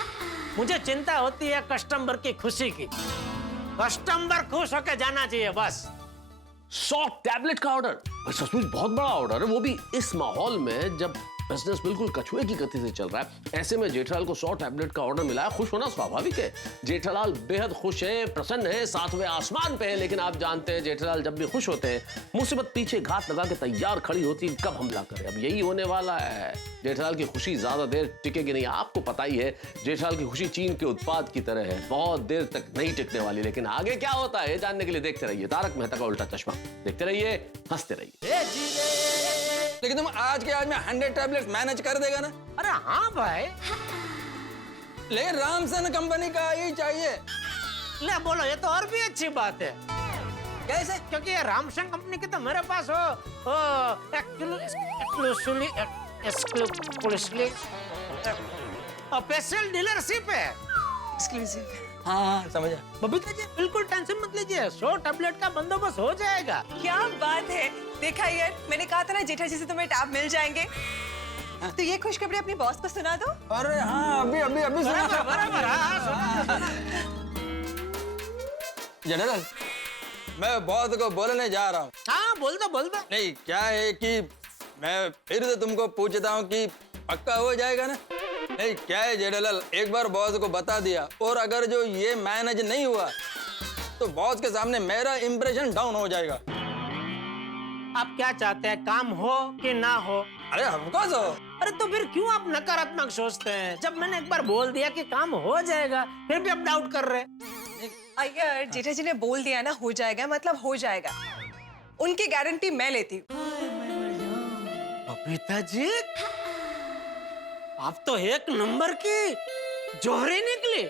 मुझे चिंता होती है कस्टमर की खुशी की। कस्टमर खुश होकर जाना चाहिए बस। 100 टैबलेट का ऑर्डर, सचमुच बहुत बड़ा ऑर्डर है, वो भी इस माहौल में जब बिजनेस बिल्कुल कछुए की गति से चल रहा है। ऐसे में जेठालाल को 100 टैबलेट का ऑर्डर मिला है, खुश होना स्वाभाविक है। जेठालाल बेहद खुश है, प्रसन्न है, सातवें आसमान पे है। लेकिन आप जानते हैं जेठालाल जब भी खुश होते हैं, मुसीबत पीछे घात लगा के तैयार खड़ी होती है, कब हमला करे। अब यही होने वाला है। जेठालाल की खुशी ज्यादा देर टिकेगी नहीं, आपको पता ही है जेठालाल की खुशी चीन के उत्पाद की तरह है, बहुत देर तक नहीं टिकने वाली। लेकिन आगे क्या होता है जानने के लिए देखते रहिए तारक मेहता का उल्टा चश्मा। देखते रहिए, हंसते रहिए। लेकिन तुम आज के आज में 100 टैबलेट्स मैनेज कर देगा ना? अरे हाँ भाई। लेकिन रामसन कंपनी का ही चाहिए। ले बोलो, ये तो और भी अच्छी बात है। कैसे? क्योंकि ये रामसन कंपनी की तो मेरे पास हो स्पेशल डीलरशिप है। एक्सक्लूसिव। हाँ समझा। बबीता जी बिल्कुल टेंशन मत लीजिए, 100 टैबलेट का बंदोबस्त हो जाएगा। क्या बात है, देखा यार, मैंने कहा था ना जेठा जी से तुम्हें टैब मिल जाएंगे। तो ये खुशखबरी अपनी बॉस को सुना दो। अरे हाँ, अभी सुना। बराबर। जनरल, मैं बॉस को बोलने जा रहा हूँ। हाँ बोल दो। नहीं, क्या है कि मैं फिर से तुमको पूछता हूँ कि पक्का हो जाएगा ना? नहीं, क्या है जेठालाल, एक बार बॉस को बता दिया और अगर जो ये मैनेज नहीं हुआ तो बॉस के सामने मेरा इंप्रेशन डाउन हो जाएगा। आप क्या चाहते हैं, काम हो कि ना हो? अरे हमको तो। अरे तो फिर क्यों आप नकारात्मक सोचते हैं? जब मैंने एक बार बोल दिया कि काम हो जाएगा, फिर भी आप डाउट कर रहे हैं। अय्यर, जेठा जी ने बोल दिया ना हो जाएगा मतलब हो जाएगा, उनकी गारंटी मैं लेती हूँ। बबीता जी, आप तो एक नंबर की जोहरी निकली।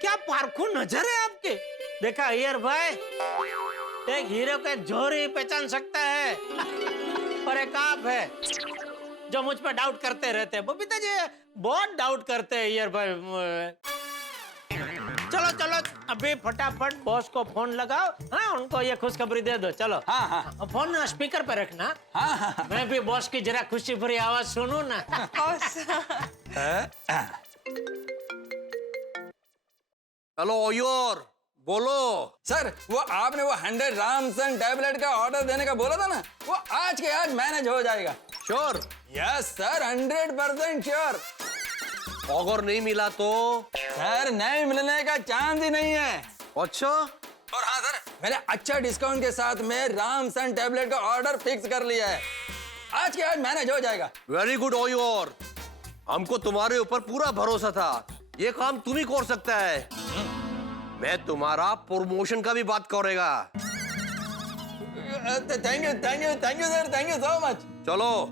क्या पारखू नजर है आपके। देखा अय्यर भाई, एक हीरो का जोहरी पहचान सकता है और एक आप है जो मुझ पर डाउट करते रहते हैं। बबीता जी बहुत डाउट करते हैं अय्यर भाई। चलो अभी फटाफट बॉस को फोन लगाओ। हाँ, उनको ये खुशखबरी दे दो। चलो। हाँ। फोन स्पीकर पे रखना। हाँ। मैं भी बॉस की जरा खुशी भरी आवाज सुनूं ना। हेलो अय्यर, बोलो। सर, वो आपने वो 100 रामसन टैबलेट का ऑर्डर देने का बोला था ना, वो आज के आज मैनेज हो जाएगा। श्योर? Yes sir, 100% sure. अगर नहीं मिला तो? सर, नहीं मिलने का चांस ही नहीं है। अच्छा? और हाँ सर, मैंने अच्छा डिस्काउंट के साथ में रामसन टैबलेट का ऑर्डर फिक्स कर लिया है। आज के आज मैनेज हो जाएगा। वेरी गुड अय्यर, हमको तुम्हारे ऊपर पूरा भरोसा था। ये काम तुम ही कर सकता है। मैं तुम्हारा प्रमोशन का भी बात करेगा। Thank you sir, thank you so much. चलो,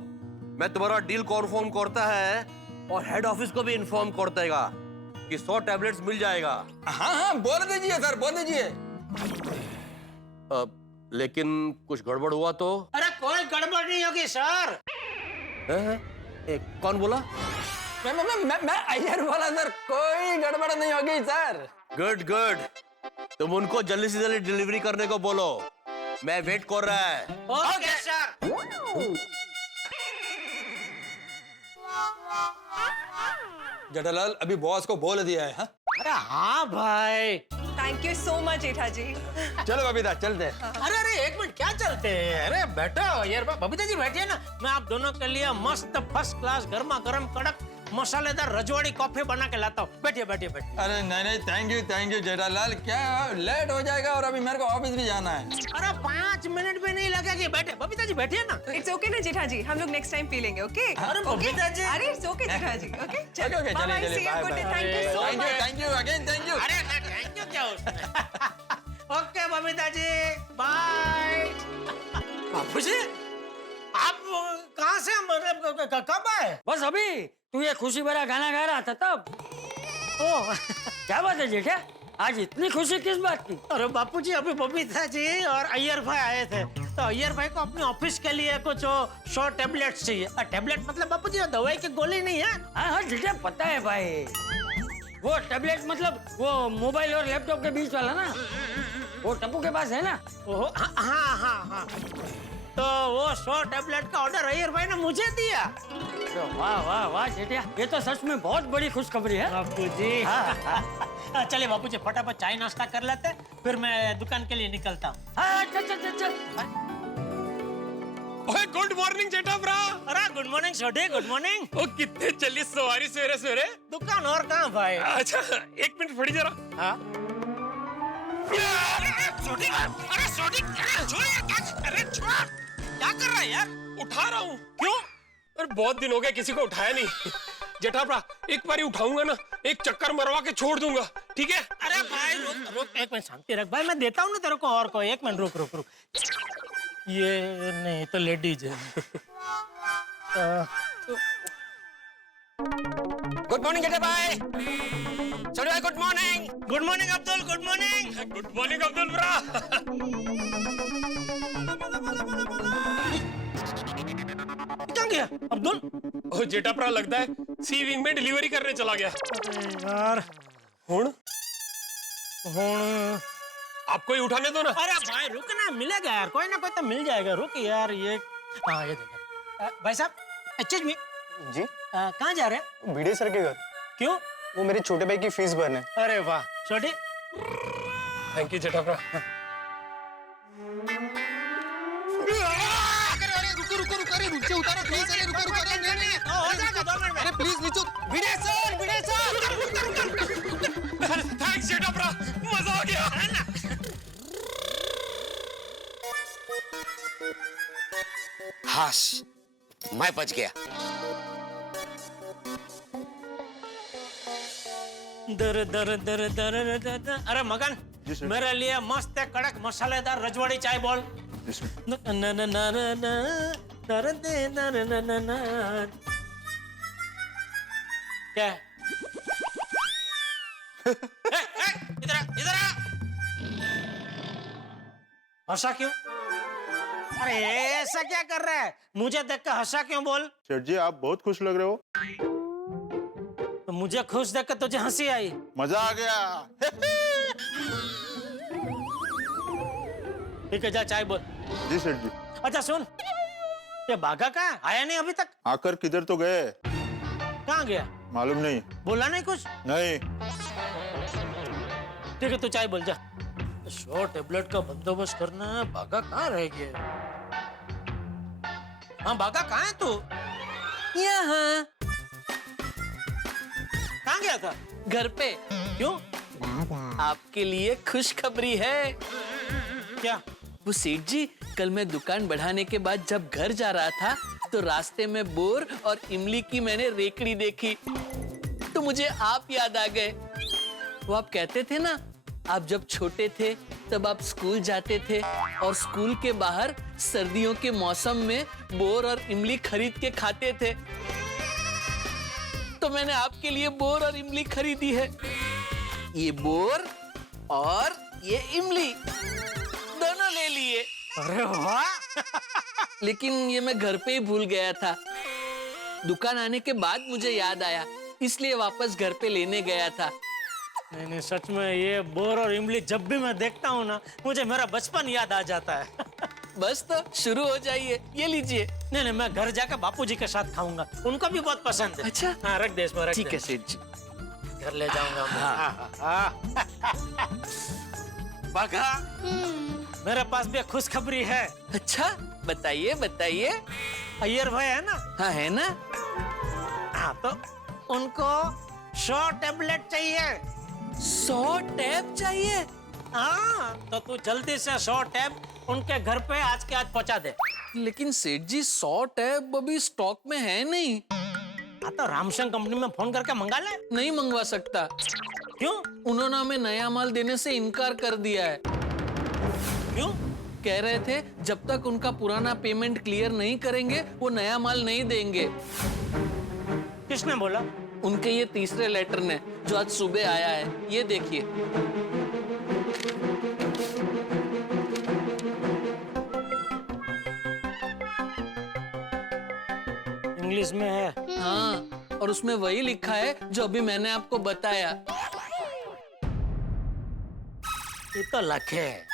मैं तुम्हारा डील कन्फर्म करता है और हेड ऑफिस को भी इन्फॉर्म कर देगा कि 100 टैबलेट्स मिल जाएगा। हाँ, बोल दीजिए सर, बोल दीजिए। लेकिन कुछ गड़बड़ हुआ तो? अरे कोई गड़बड़ नहीं होगी सर। कौन बोला? मैं अय्यर बोला सर, कोई गड़बड़ नहीं होगी सर। गुड। तुम उनको जल्दी से जल्दी डिलीवरी करने को बोलो, मैं वेट कर रहा है। Okay sir. जेठालाल, अभी बॉस को बोल दिया है। हाँ? अरे हाँ भाई। थैंक यू सो मच जेठा जी। चलो बबीता, चलते हैं। अरे एक मिनट, क्या चलते हैं? अरे बैठो यार, बबीता जी बैठिए ना, मैं आप दोनों के लिए मस्त फर्स्ट क्लास गर्मा गर्म कड़क मसालेदार रजवाड़ी कॉफी बना के लाता हूँ। बैठिए। अरे नहीं, थैंक यू जेठालाल, क्या लेट हो जाएगा और अभी मेरे को ऑफिस भी जाना है। अरे 5 मिनट भी नहीं लगेगी। बैठे बबीता जी, बैठिए ना। इट्स ओके ना जेठा जी, हम लोग नेक्स्ट टाइम पी लेंगे। ओके? अरे बबीता जी। अरे it's okay Jetha ji. Okay चलो, चलिए, thank you again, thank you. अरे थैंक यू क्या उसमें। Okay Babita ji, bye. बाबूजी, आप कहाँ से, मतलब कब आए? बस अभी। तू ये खुशी भरा गाना गा रहा था तब। ओह, क्या बात है जेठा, आज इतनी खुशी किस बात की? अरे बापूजी, अभी बबीता जी और अय्यर भाई आए थे, तो अय्यर भाई को अपने ऑफिस के लिए कुछ 100 टैबलेट्स चाहिए। टैबलेट मतलब बापूजी दवाई की गोली नहीं है। हाँ जेठा, पता है भाई। वो टैबलेट मतलब वो मोबाइल और लैपटॉप के बीच वाला ना, वो टप्पू के पास है ना। ओह, हाँ। तो वो 100 टैबलेट का ऑर्डर अय्यर भाई ने मुझे दिया। वाह जेठा, ये तो सच में बहुत बड़ी खुशखबरी है बापूजी। चलिए बापूजी, फटाफट चाय नाश्ता कर लेते हैं, फिर मैं दुकान के लिए निकलता हूँ। चल। ओए गुड मॉर्निंग जेठा ब्रा। अरे गुड मॉर्निंग छोटे, गुड मॉर्निंग। ओ कितने चली सवारी सवेरे। दुकान और कहाँ भाई? अच्छा, 1 मिनट फड़ी जरा। हाँ। क्या कर रहा है यार? उठा रहा हूँ। क्यों? अरे बहुत दिन हो गए किसी को उठाया नहीं। जेठा ब्रा, एक बार ही उठाऊंगा ना, एक चक्कर मरवा के छोड़ दूंगा, ठीक है? अरे भाई रुक, एक मिनट शांति रख भाई, मैं देता हूँ ना तेरे को और को। 1 मिनट रुक। ये नहीं तो लेडीज है। गुड मॉर्निंग जेठा भाई। सोडी भाई good morning. Good morning Abdul. Good morning. Good morning Abdul bro. कहाँ गया अब्दुल? ओ जेठाप्रा लगता है सी विंग में डिलीवरी करने चला गया। यार हुण आपको ही उठाने दो ना। अरे भाई रुक ना, मिलेगा यार, कोई ना कोई तो मिल जाएगा। रुक यार, ये हाँ ये देखो भाई साहब, एक्सक्यूज मी जी कहाँ जा रहे हैं? भिड़े सर के घर। क्यों? वो मेरे छोटे भाई की फीस भरने। अरे वाह छोटी। थैंक यू जेठाप्रा। नीचे उतारो प्लीज। अरे रुको रुको, अरे नहीं हो जाएगा 2 मिनट में। अरे प्लीज नीचे भिड़े सर, भिड़े सर। थैंक्स जेठाप्रा, मजा आ गया। हाश, मैं बच गया। दर दर दर दर दर दर। अरे मगन, मेरे लिए मस्त है कड़क मसालेदार रजवाड़ी चाय बोल। न न न न न दर दे दर न न न। क्या? इधर आ, इधर आ। हंसा क्यों? अरे ऐसा क्या कर रहा है? मुझे देख कर हंसा क्यों बोल? सेठ जी आप बहुत खुश लग रहे हो। तो मुझे खुश देख कर तुझे हंसी आई? मजा आ गया। ठीक है जा चाय बोल। जी सेठ जी। अच्छा सुन, ये बाघा कहाँ है? आया नहीं अभी तक? आकर किधर तो गए, कहाँ गया? मालूम नहीं। बोला नहीं कुछ? नहीं। ठीक है तू चाय बोल जा। शो टेबलेट का बंदोबस्त करना है। बाघा कहाँ रह गया? हाँ बाघा कहाँ है तू? यहाँ। कहाँ गया था? घर पे। क्यों? आपके लिए खुशखबरी है। क्या? वो सेठ जी, कल मैं दुकान बढ़ाने के बाद जब घर जा रहा था तो रास्ते में बोर और इमली की मैंने रेकड़ी देखी, तो मुझे आप याद आ गए। वो आप कहते थे ना, आप जब छोटे थे तब आप स्कूल जाते थे और स्कूल के बाहर सर्दियों के मौसम में बोर और इमली खरीद के खाते थे। तो मैंने आपके लिए बोर और इमली खरीदी है। ये बोर और ये इमली दोनों ले लिए। अरे वाह। लेकिन ये मैं घर पे ही भूल गया था। दुकान आने के बाद मुझे याद आया, इसलिए वापस घर पे लेने गया था। नहीं नहीं सच में ये बोर और इमली जब भी मैं देखता हूँ ना, मुझे मेरा बचपन याद आ जाता है। बस तो शुरू हो जाइए, ये लीजिए। नहीं नहीं मैं घर जाकर बापूजी के साथ खाऊंगा, उनको भी बहुत पसंद है। अच्छा हाँ रख दे इसमें, रख ठीक दे। है सेठ जी। घर ले जाऊंगा मैं। बाघा, मेरे पास भी खुशखबरी है। अच्छा बताइए बताइए। अय्यर भाई है ना? हाँ है ना। हाँ तो उनको 100 टेबलेट चाहिए। 100 टैब चाहिए? हाँ तो तू जल्दी से 100 टैब उनके घर पे आज के आज पहुंचा दे। लेकिन सेठ जी 100 टैब अभी स्टॉक में है नहीं। हाँ तो रामशंकर कंपनी में फोन करके मंगा ले। नहीं मंगवा सकता। क्यों? उन्होंने हमें नया माल देने से इनकार कर दिया है। क्यों? कह रहे थे जब तक उनका पुराना पेमेंट क्लियर नहीं करेंगे वो नया माल नहीं देंगे। किसने बोला? उनके ये तीसरे लेटर ने, जो आज सुबह आया है। ये देखिए। इंग्लिश में है? हाँ, और उसमें वही लिखा है जो अभी मैंने आपको बताया। ये तो लखे है।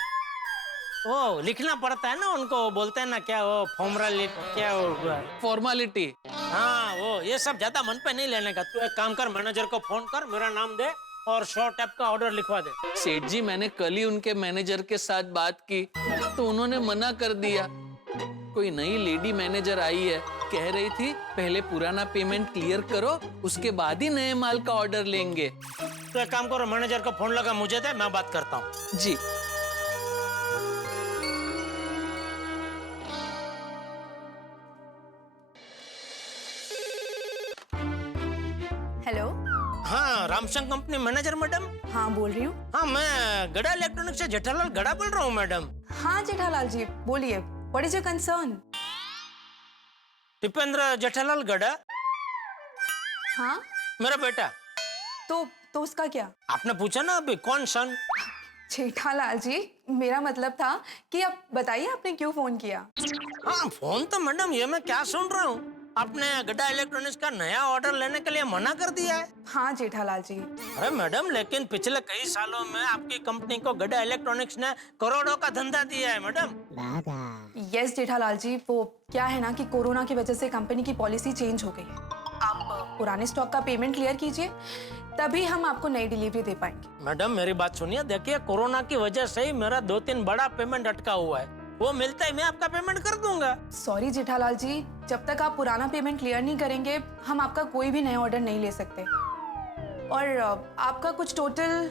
वो लिखना पड़ता है ना उनको, बोलते हैं ना क्या वो फॉर्मेलिटी, क्या वो फॉर्मेलिटी। हाँ वो ये सब ज्यादा मन पे नहीं लेने का। तू एक काम कर, मैनेजर को फोन कर, मेरा नाम दे और 100 टैब का ऑर्डर लिखवा दे। सेठ जी मैंने कल ही उनके मैनेजर के साथ बात की तो उन्होंने मना कर दिया। कोई नई लेडी मैनेजर आई है, कह रही थी पहले पुराना पेमेंट क्लियर करो, उसके बाद ही नए माल का ऑर्डर लेंगे। तो एक काम करो, मैनेजर को फोन लगा मुझे दे, मैं बात करता हूँ। जी। हेलो। हाँ रामशंकर कंपनी मैनेजर मैडम? हाँ बोल रही हूँ। हाँ मैं गड़ा इलेक्ट्रॉनिक्स से जेठालाल गड़ा बोल रहा हूँ मैडम। हाँ जेठालाल जी बोलिए, what is your concern? Tipendra Jethalal गड़ा हाँ मेरा बेटा। तो उसका क्या? आपने पूछा ना अभी कौन सन? जेठालाल जी, मेरा मतलब था कि आप बताइए आपने क्यों फोन किया? हाँ फोन तो मैडम ये मैं क्या सुन रहा हूँ, आपने गड्ढा इलेक्ट्रॉनिक्स का नया ऑर्डर लेने के लिए मना कर दिया है। हाँ जेठालाल जी। अरे मैडम लेकिन पिछले कई सालों में आपकी कंपनी को गड्ढा इलेक्ट्रॉनिक्स ने करोड़ों का धंधा दिया है मैडम। यस जेठालाल जी, वो क्या है ना कि कोरोना की वजह से कंपनी की पॉलिसी चेंज हो गई है। आप पुराने स्टॉक का पेमेंट क्लियर कीजिए, तभी हम आपको नई डिलीवरी दे पाएंगे। मैडम मेरी बात सुनिए, देखिए कोरोना की वजह से ही मेरा 2-3 बड़ा पेमेंट अटका हुआ है, वो मिलता ही मैं आपका पेमेंट कर दूंगा। सॉरी जेठालाल जी, जब तक आप पुराना पेमेंट क्लियर नहीं करेंगे हम आपका कोई भी नया ऑर्डर नहीं ले सकते। और आपका कुछ टोटल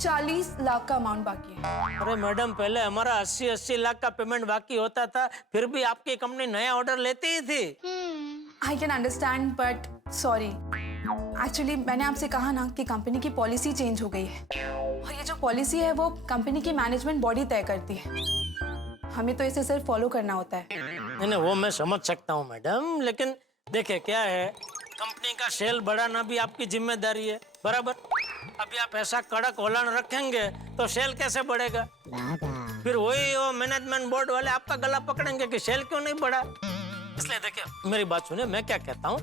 40 लाख का अमाउंट बाकी है। अरे मैडम पहले हमारा 80 लाख का पेमेंट बाकी होता था, फिर भी आपकी कंपनी नया ऑर्डर लेती ही थी। I can understand but sorry, actually मैंने आपसे कहा ना कि कंपनी की पॉलिसी चेंज हो गई है, और ये जो पॉलिसी है वो कंपनी की मैनेजमेंट बॉडी तय करती है, हमें तो इसे सिर्फ फॉलो करना होता है। नहीं वो मैं समझ सकता हूँ मैडम, लेकिन देखिए क्या है, कंपनी का सेल बढ़ाना भी आपकी जिम्मेदारी है, बराबर। अभी आप ऐसा कड़क वलन रखेंगे तो सेल कैसे बढ़ेगा? फिर वही वो मैनेजमेंट बोर्ड वाले आपका गला पकड़ेंगे कि सेल क्यों नहीं बढ़ा। इसलिए देखिए मेरी बात सुनिए, मैं क्या कहता हूँ,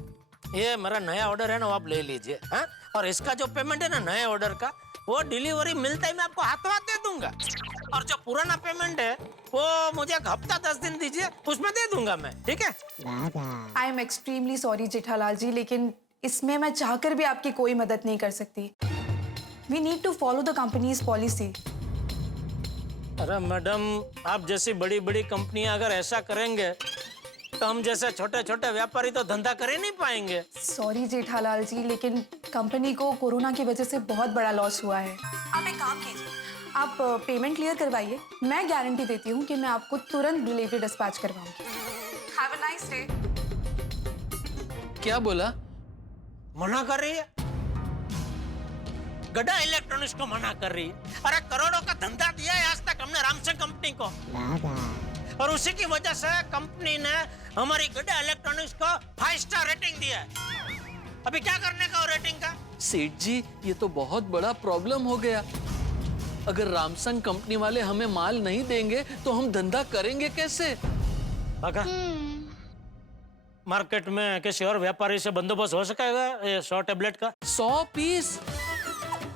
ये मेरा नया ऑर्डर है ना, वो आप ले लीजिए। हाँ, और इसका जो पेमेंट है ना नए ऑर्डर का, वो डिलीवरी मिलता ही मैं आपको हाथों हाथ दे दूंगा। और जो पुराना पेमेंट है वो मुझे एक हफ्ता 10 दिन दीजिए, उसमें दे दूंगा मैं, ठीक है? I am extremely sorry Jethalal ji, लेकिन इसमें मैं चाहकर भी आपकी कोई मदद नहीं कर सकती। We need to follow the company's policy. अरे मैडम, आप जैसी बड़ी बड़ी कंपनियां अगर ऐसा करेंगे तो हम जैसे छोटे छोटे व्यापारी तो धंधा कर ही नहीं पाएंगे। सॉरी जेठालाल जी, लेकिन कंपनी को कोरोना की वजह से बहुत बड़ा लॉस हुआ है। आप एक काम कीजिए, आप पेमेंट क्लियर करवाइए, मैं गारंटी देती हूँ कि मैं आपको तुरंत डिलीवरी डिस्पैच करवाऊंगी। Have a nice day. क्या बोला? मना कर रही है, गड्ढा इलेक्ट्रॉनिक्स को मना कर रही है। अरे करोड़ों का धंधा दिया है आज तक हमने रामसन कंपनी को, और उसी की वजह से कंपनी ने हमारी गड्ढा इलेक्ट्रॉनिक्स को 5 स्टार रेटिंग दिया है। अभी क्या करने का रेटिंग का? सेठ जी, ये तो बहुत बड़ा प्रॉब्लम हो गया। अगर रामसन कंपनी वाले हमें माल नहीं देंगे तो हम धंधा करेंगे कैसे? मार्केट में किसी और व्यापारी से बंदोबस्त हो सकेगा ये 100 टैबलेट का? 100 पीस?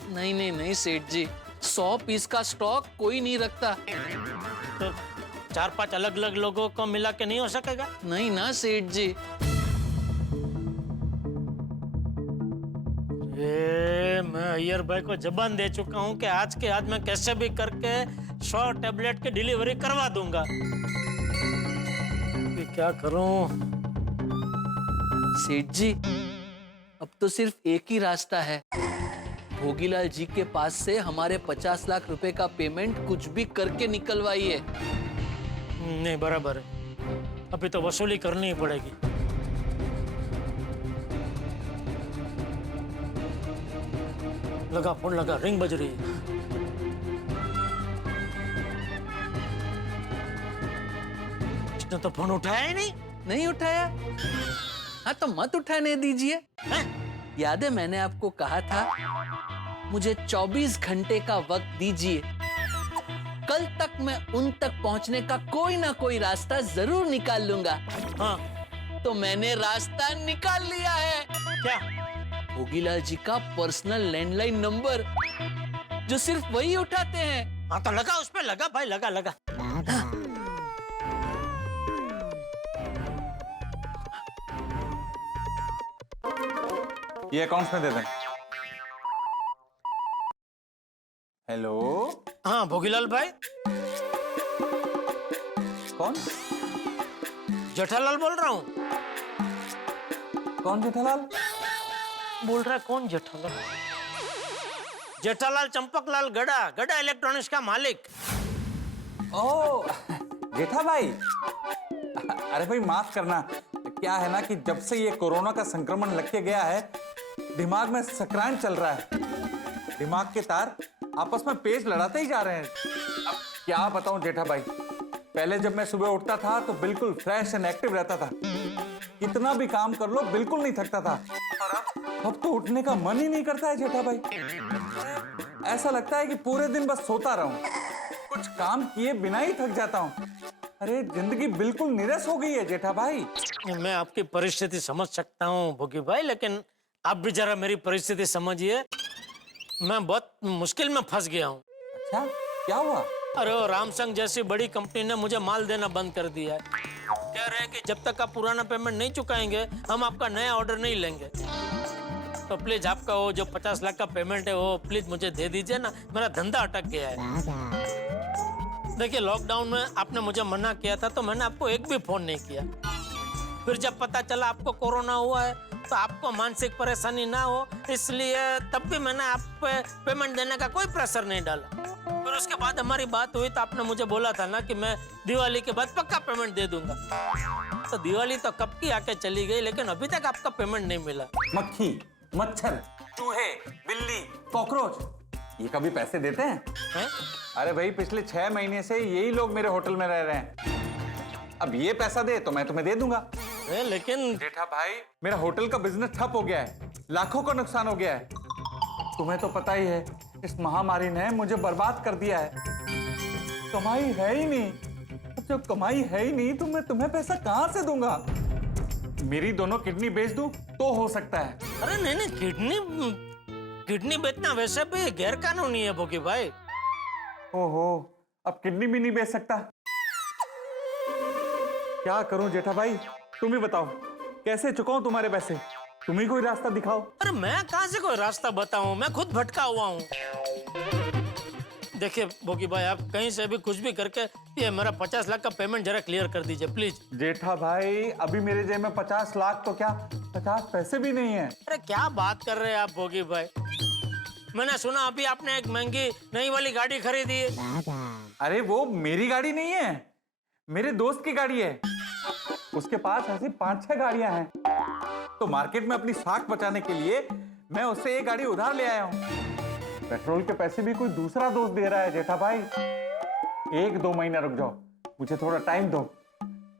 नहीं नहीं नहीं सेठ जी, 100 पीस का स्टॉक कोई नहीं रखता। तो 4-5 अलग अलग लोगों को मिला के नहीं हो सकेगा? नहीं ना सेठ जी। मैं अय्यर भाई को जबान दे चुका हूँ कि आज के आज मैं कैसे भी करके 100 टैबलेट की डिलीवरी करवा दूंगा। क्या करूं? सेठ जी, अब तो सिर्फ एक ही रास्ता है। भोगीलाल जी के पास से हमारे 50 लाख रुपए का पेमेंट कुछ भी करके निकलवाइए। नहीं बराबर है, अभी तो वसूली करनी ही पड़ेगी। लगा फोन, लगा, रिंग बज रही है। इसने तो फोन उठाया ही नहीं। नहीं उठाया? हाँ तो मत उठाने दीजिए। याद है मैंने आपको कहा था मुझे 24 घंटे का वक्त दीजिए, कल तक मैं उन तक पहुंचने का कोई ना कोई रास्ता जरूर निकाल लूंगा। हाँ तो मैंने रास्ता निकाल लिया है। क्या? भोगीलाल जी का पर्सनल लैंडलाइन नंबर, जो सिर्फ वही उठाते हैं। हाँ तो लगा उस पे, लगा भाई, लगा लगा। ये अकाउंट्स में दे दें। हेलो, हाँ भोगीलाल भाई। कौन? जेठालाल बोल रहा हूँ। कौन जेठालाल? बोल रहा है कौन जेठालाल? जेठालाल चंपकलाल गड़ा, गड़ा इलेक्ट्रॉनिक्स का मालिक। ओह जेठा भाई, अरे भाई माफ करना, क्या है ना कि जब से ये कोरोना का संक्रमण लग के गया है, दिमाग में सकरांत चल रहा है। दिमाग के तार आपस में पेच लड़ाते ही जा रहे हैं। अब क्या बताऊं जेठा भाई, पहले जब मैं सुबह उठता था तो बिल्कुल फ्रेश एंड एक्टिव रहता था, कितना भी काम कर लो बिल्कुल नहीं थकता था। और अब तो उठने का मन ही नहीं करता है जेठा भाई। ऐसा लगता है कि पूरे दिन बस सोता रहूं, कुछ काम किए बिना ही थक जाता हूं। अरे जिंदगी बिल्कुल नीरस हो गई है जेठा भाई। मैं आपकी परिस्थिति समझ सकता हूँ भोगी भाई, लेकिन आप भी जरा मेरी परिस्थिति समझिए। मैं बहुत मुश्किल में फंस गया हूँ। अच्छा, क्या हुआ? अरे वो रामसंग जैसी बड़ी कंपनी ने मुझे माल देना बंद कर दिया है। कह रहे हैं कि जब तक आप पुराना पेमेंट नहीं चुकाएंगे हम आपका नया ऑर्डर नहीं लेंगे। तो प्लीज आपका वो जो 50 लाख का पेमेंट है वो प्लीज मुझे दे दीजिए ना, मेरा धंधा अटक गया है। देखिए लॉकडाउन में आपने मुझे मना किया था तो मैंने आपको एक भी फोन नहीं किया। फिर जब पता चला आपको कोरोना हुआ है तो आपको मानसिक परेशानी ना हो इसलिए तब भी मैंने आप पे पेमेंट देने का कोई प्रेशर नहीं डाला। फिर उसके बाद हमारी बात हुई तो आपने मुझे बोला था ना कि मैं दिवाली के बाद पक्का पेमेंट दे दूंगा। तो दिवाली तो कब की आके चली गई लेकिन अभी तक आपका पेमेंट नहीं मिला। मक्खी, मच्छर, चूहे, बिल्ली, कॉकरोच, ये कभी पैसे देते हैं? अरे भाई पिछले 6 महीने से यही लोग मेरे होटल में रह रहे हैं। अब ये पैसा दे तो मैं तुम्हें दे दूंगा। लेकिन जेठा भाई मेरा होटल का बिजनेस ठप हो गया है, लाखों का नुकसान हो गया है। तुम्हें तो पता ही है इस महामारी ने मुझे बर्बाद कर दिया है। कमाई है ही नहीं। अब जब कमाई है ही नहीं तो मैं तुम्हें पैसा कहां से दूंगा? मेरी दोनों किडनी बेच दूं तो हो सकता है। अरे नहीं, किडनी बेचना वैसे भी गैर कानूनी है भोगी भाई। ओहो, अब किडनी भी नहीं बेच सकता। क्या करूं जेठा भाई, तुम ही बताओ कैसे चुकाऊं तुम्हारे पैसे? तुम ही कोई रास्ता दिखाओ। अरे मैं कहां से कोई रास्ता बताऊं, मैं खुद भटका हुआ हूँ। देखिए भोगी भाई आप कहीं से भी कुछ भी करके ये मेरा 50 लाख का पेमेंट जरा क्लियर कर दीजिए प्लीज। जेठा भाई अभी मेरे जेब में 50 लाख तो क्या 50 पैसे भी नहीं है। अरे क्या बात कर रहे हैं आप भोगी भाई? मैंने सुना अभी आपने एक महंगी नई वाली गाड़ी खरीदी है। अरे वो मेरी गाड़ी नहीं है, मेरे दोस्त की गाड़ी है। उसके पास ऐसी 5-6 गाड़ियां हैं, तो मार्केट में अपनी साख बचाने के लिए मैं उससे एक गाड़ी उधार ले आया हूँ। पेट्रोल के पैसे भी कोई दूसरा दोस्त दे रहा है जेठा भाई। 1-2 महीना रुक जाओ, मुझे थोड़ा टाइम दो,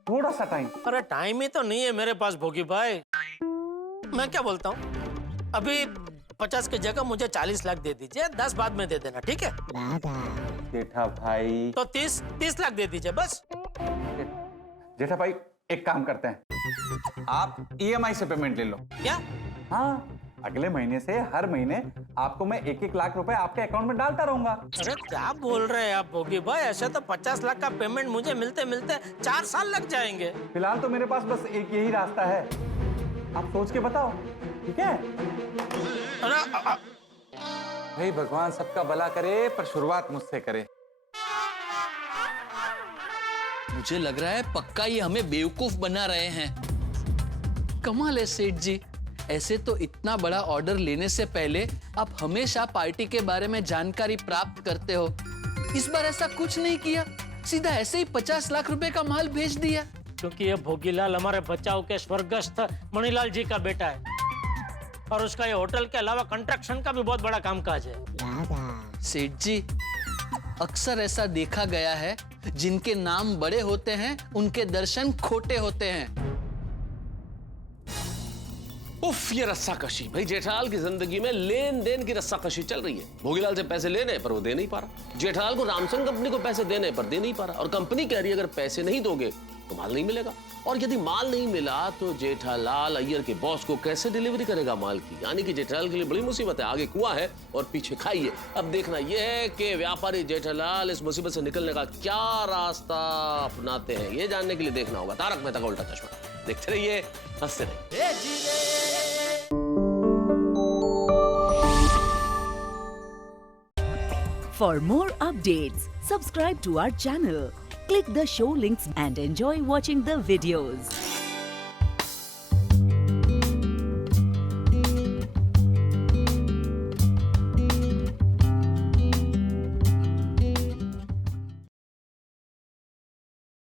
थोड़ा सा टाइम। अरे टाइम ही तो नहीं है मेरे पास भोगी भाई। मैं क्या बोलता हूँ, अभी 50 की जगह मुझे 40 लाख दे दीजिए, 10 बाद में दे देना, ठीक है? जेठा भाई तो 30 लाख दे दीजिए बस। जेठा भाई एक काम करते हैं, आप EMI से पेमेंट ले लो। क्या? हाँ, अगले महीने से हर महीने आपको मैं 1-1 लाख रुपए आपके अकाउंट में डालता रहूंगा। अरे क्या बोल रहे हैं आप भोगी भाई? ऐसे तो 50 लाख का पेमेंट मुझे मिलते मिलते 4 साल लग जाएंगे। फिलहाल तो मेरे पास बस एक यही रास्ता है, आप सोच के बताओ, ठीक है? भाई भगवान सबका भला करे पर शुरुआत मुझसे करे। मुझे लग रहा है पक्का ये हमें बेवकूफ बना रहे हैं। कमाल है सेठ जी, ऐसे तो इतना बड़ा ऑर्डर लेने से पहले आप हमेशा पार्टी के बारे में जानकारी प्राप्त करते हो। इस बार ऐसा कुछ नहीं किया, सीधा ऐसे ही 50 लाख रुपए का माल भेज दिया। क्योंकि ये भोगीलाल हमारे बचाव के स्वर्गस्थ मणिलाल जी का बेटा है और उसका ये होटल के अलावा कंस्ट्रक्शन का भी बहुत बड़ा कामकाज है। सेठ जी, अक्सर ऐसा देखा गया है, जिनके नाम बड़े होते हैं उनके दर्शन खोटे होते हैं। उफ, ये रस्साकशी। भाई जेठालाल की जिंदगी में लेन देन की रस्साकशी चल रही है। भोगीलाल से पैसे लेने पर वो दे नहीं पा रहा, जेठालाल को रामसन कंपनी को पैसे देने पर दे नहीं पा रहा, और कंपनी कह रही है अगर पैसे नहीं दोगे तो माल नहीं मिलेगा। और यदि माल नहीं मिला तो जेठालाल अय्यर के बॉस को कैसे डिलीवरी करेगा माल की? यानी कि जेठालाल के लिए बड़ी मुसीबत है। आगे कुआं है और पीछे खाई है। अब देखना यह है कि व्यापारी जेठालाल इस मुसीबत से निकलने का क्या रास्ता अपनाते हैं, ये जानने के लिए देखना होगा तारक मेहता का उल्टा चश्मा। देखते रहिए, हंसते रहिए। For more updates, subscribe to our channel, click the show links and enjoy watching the videos.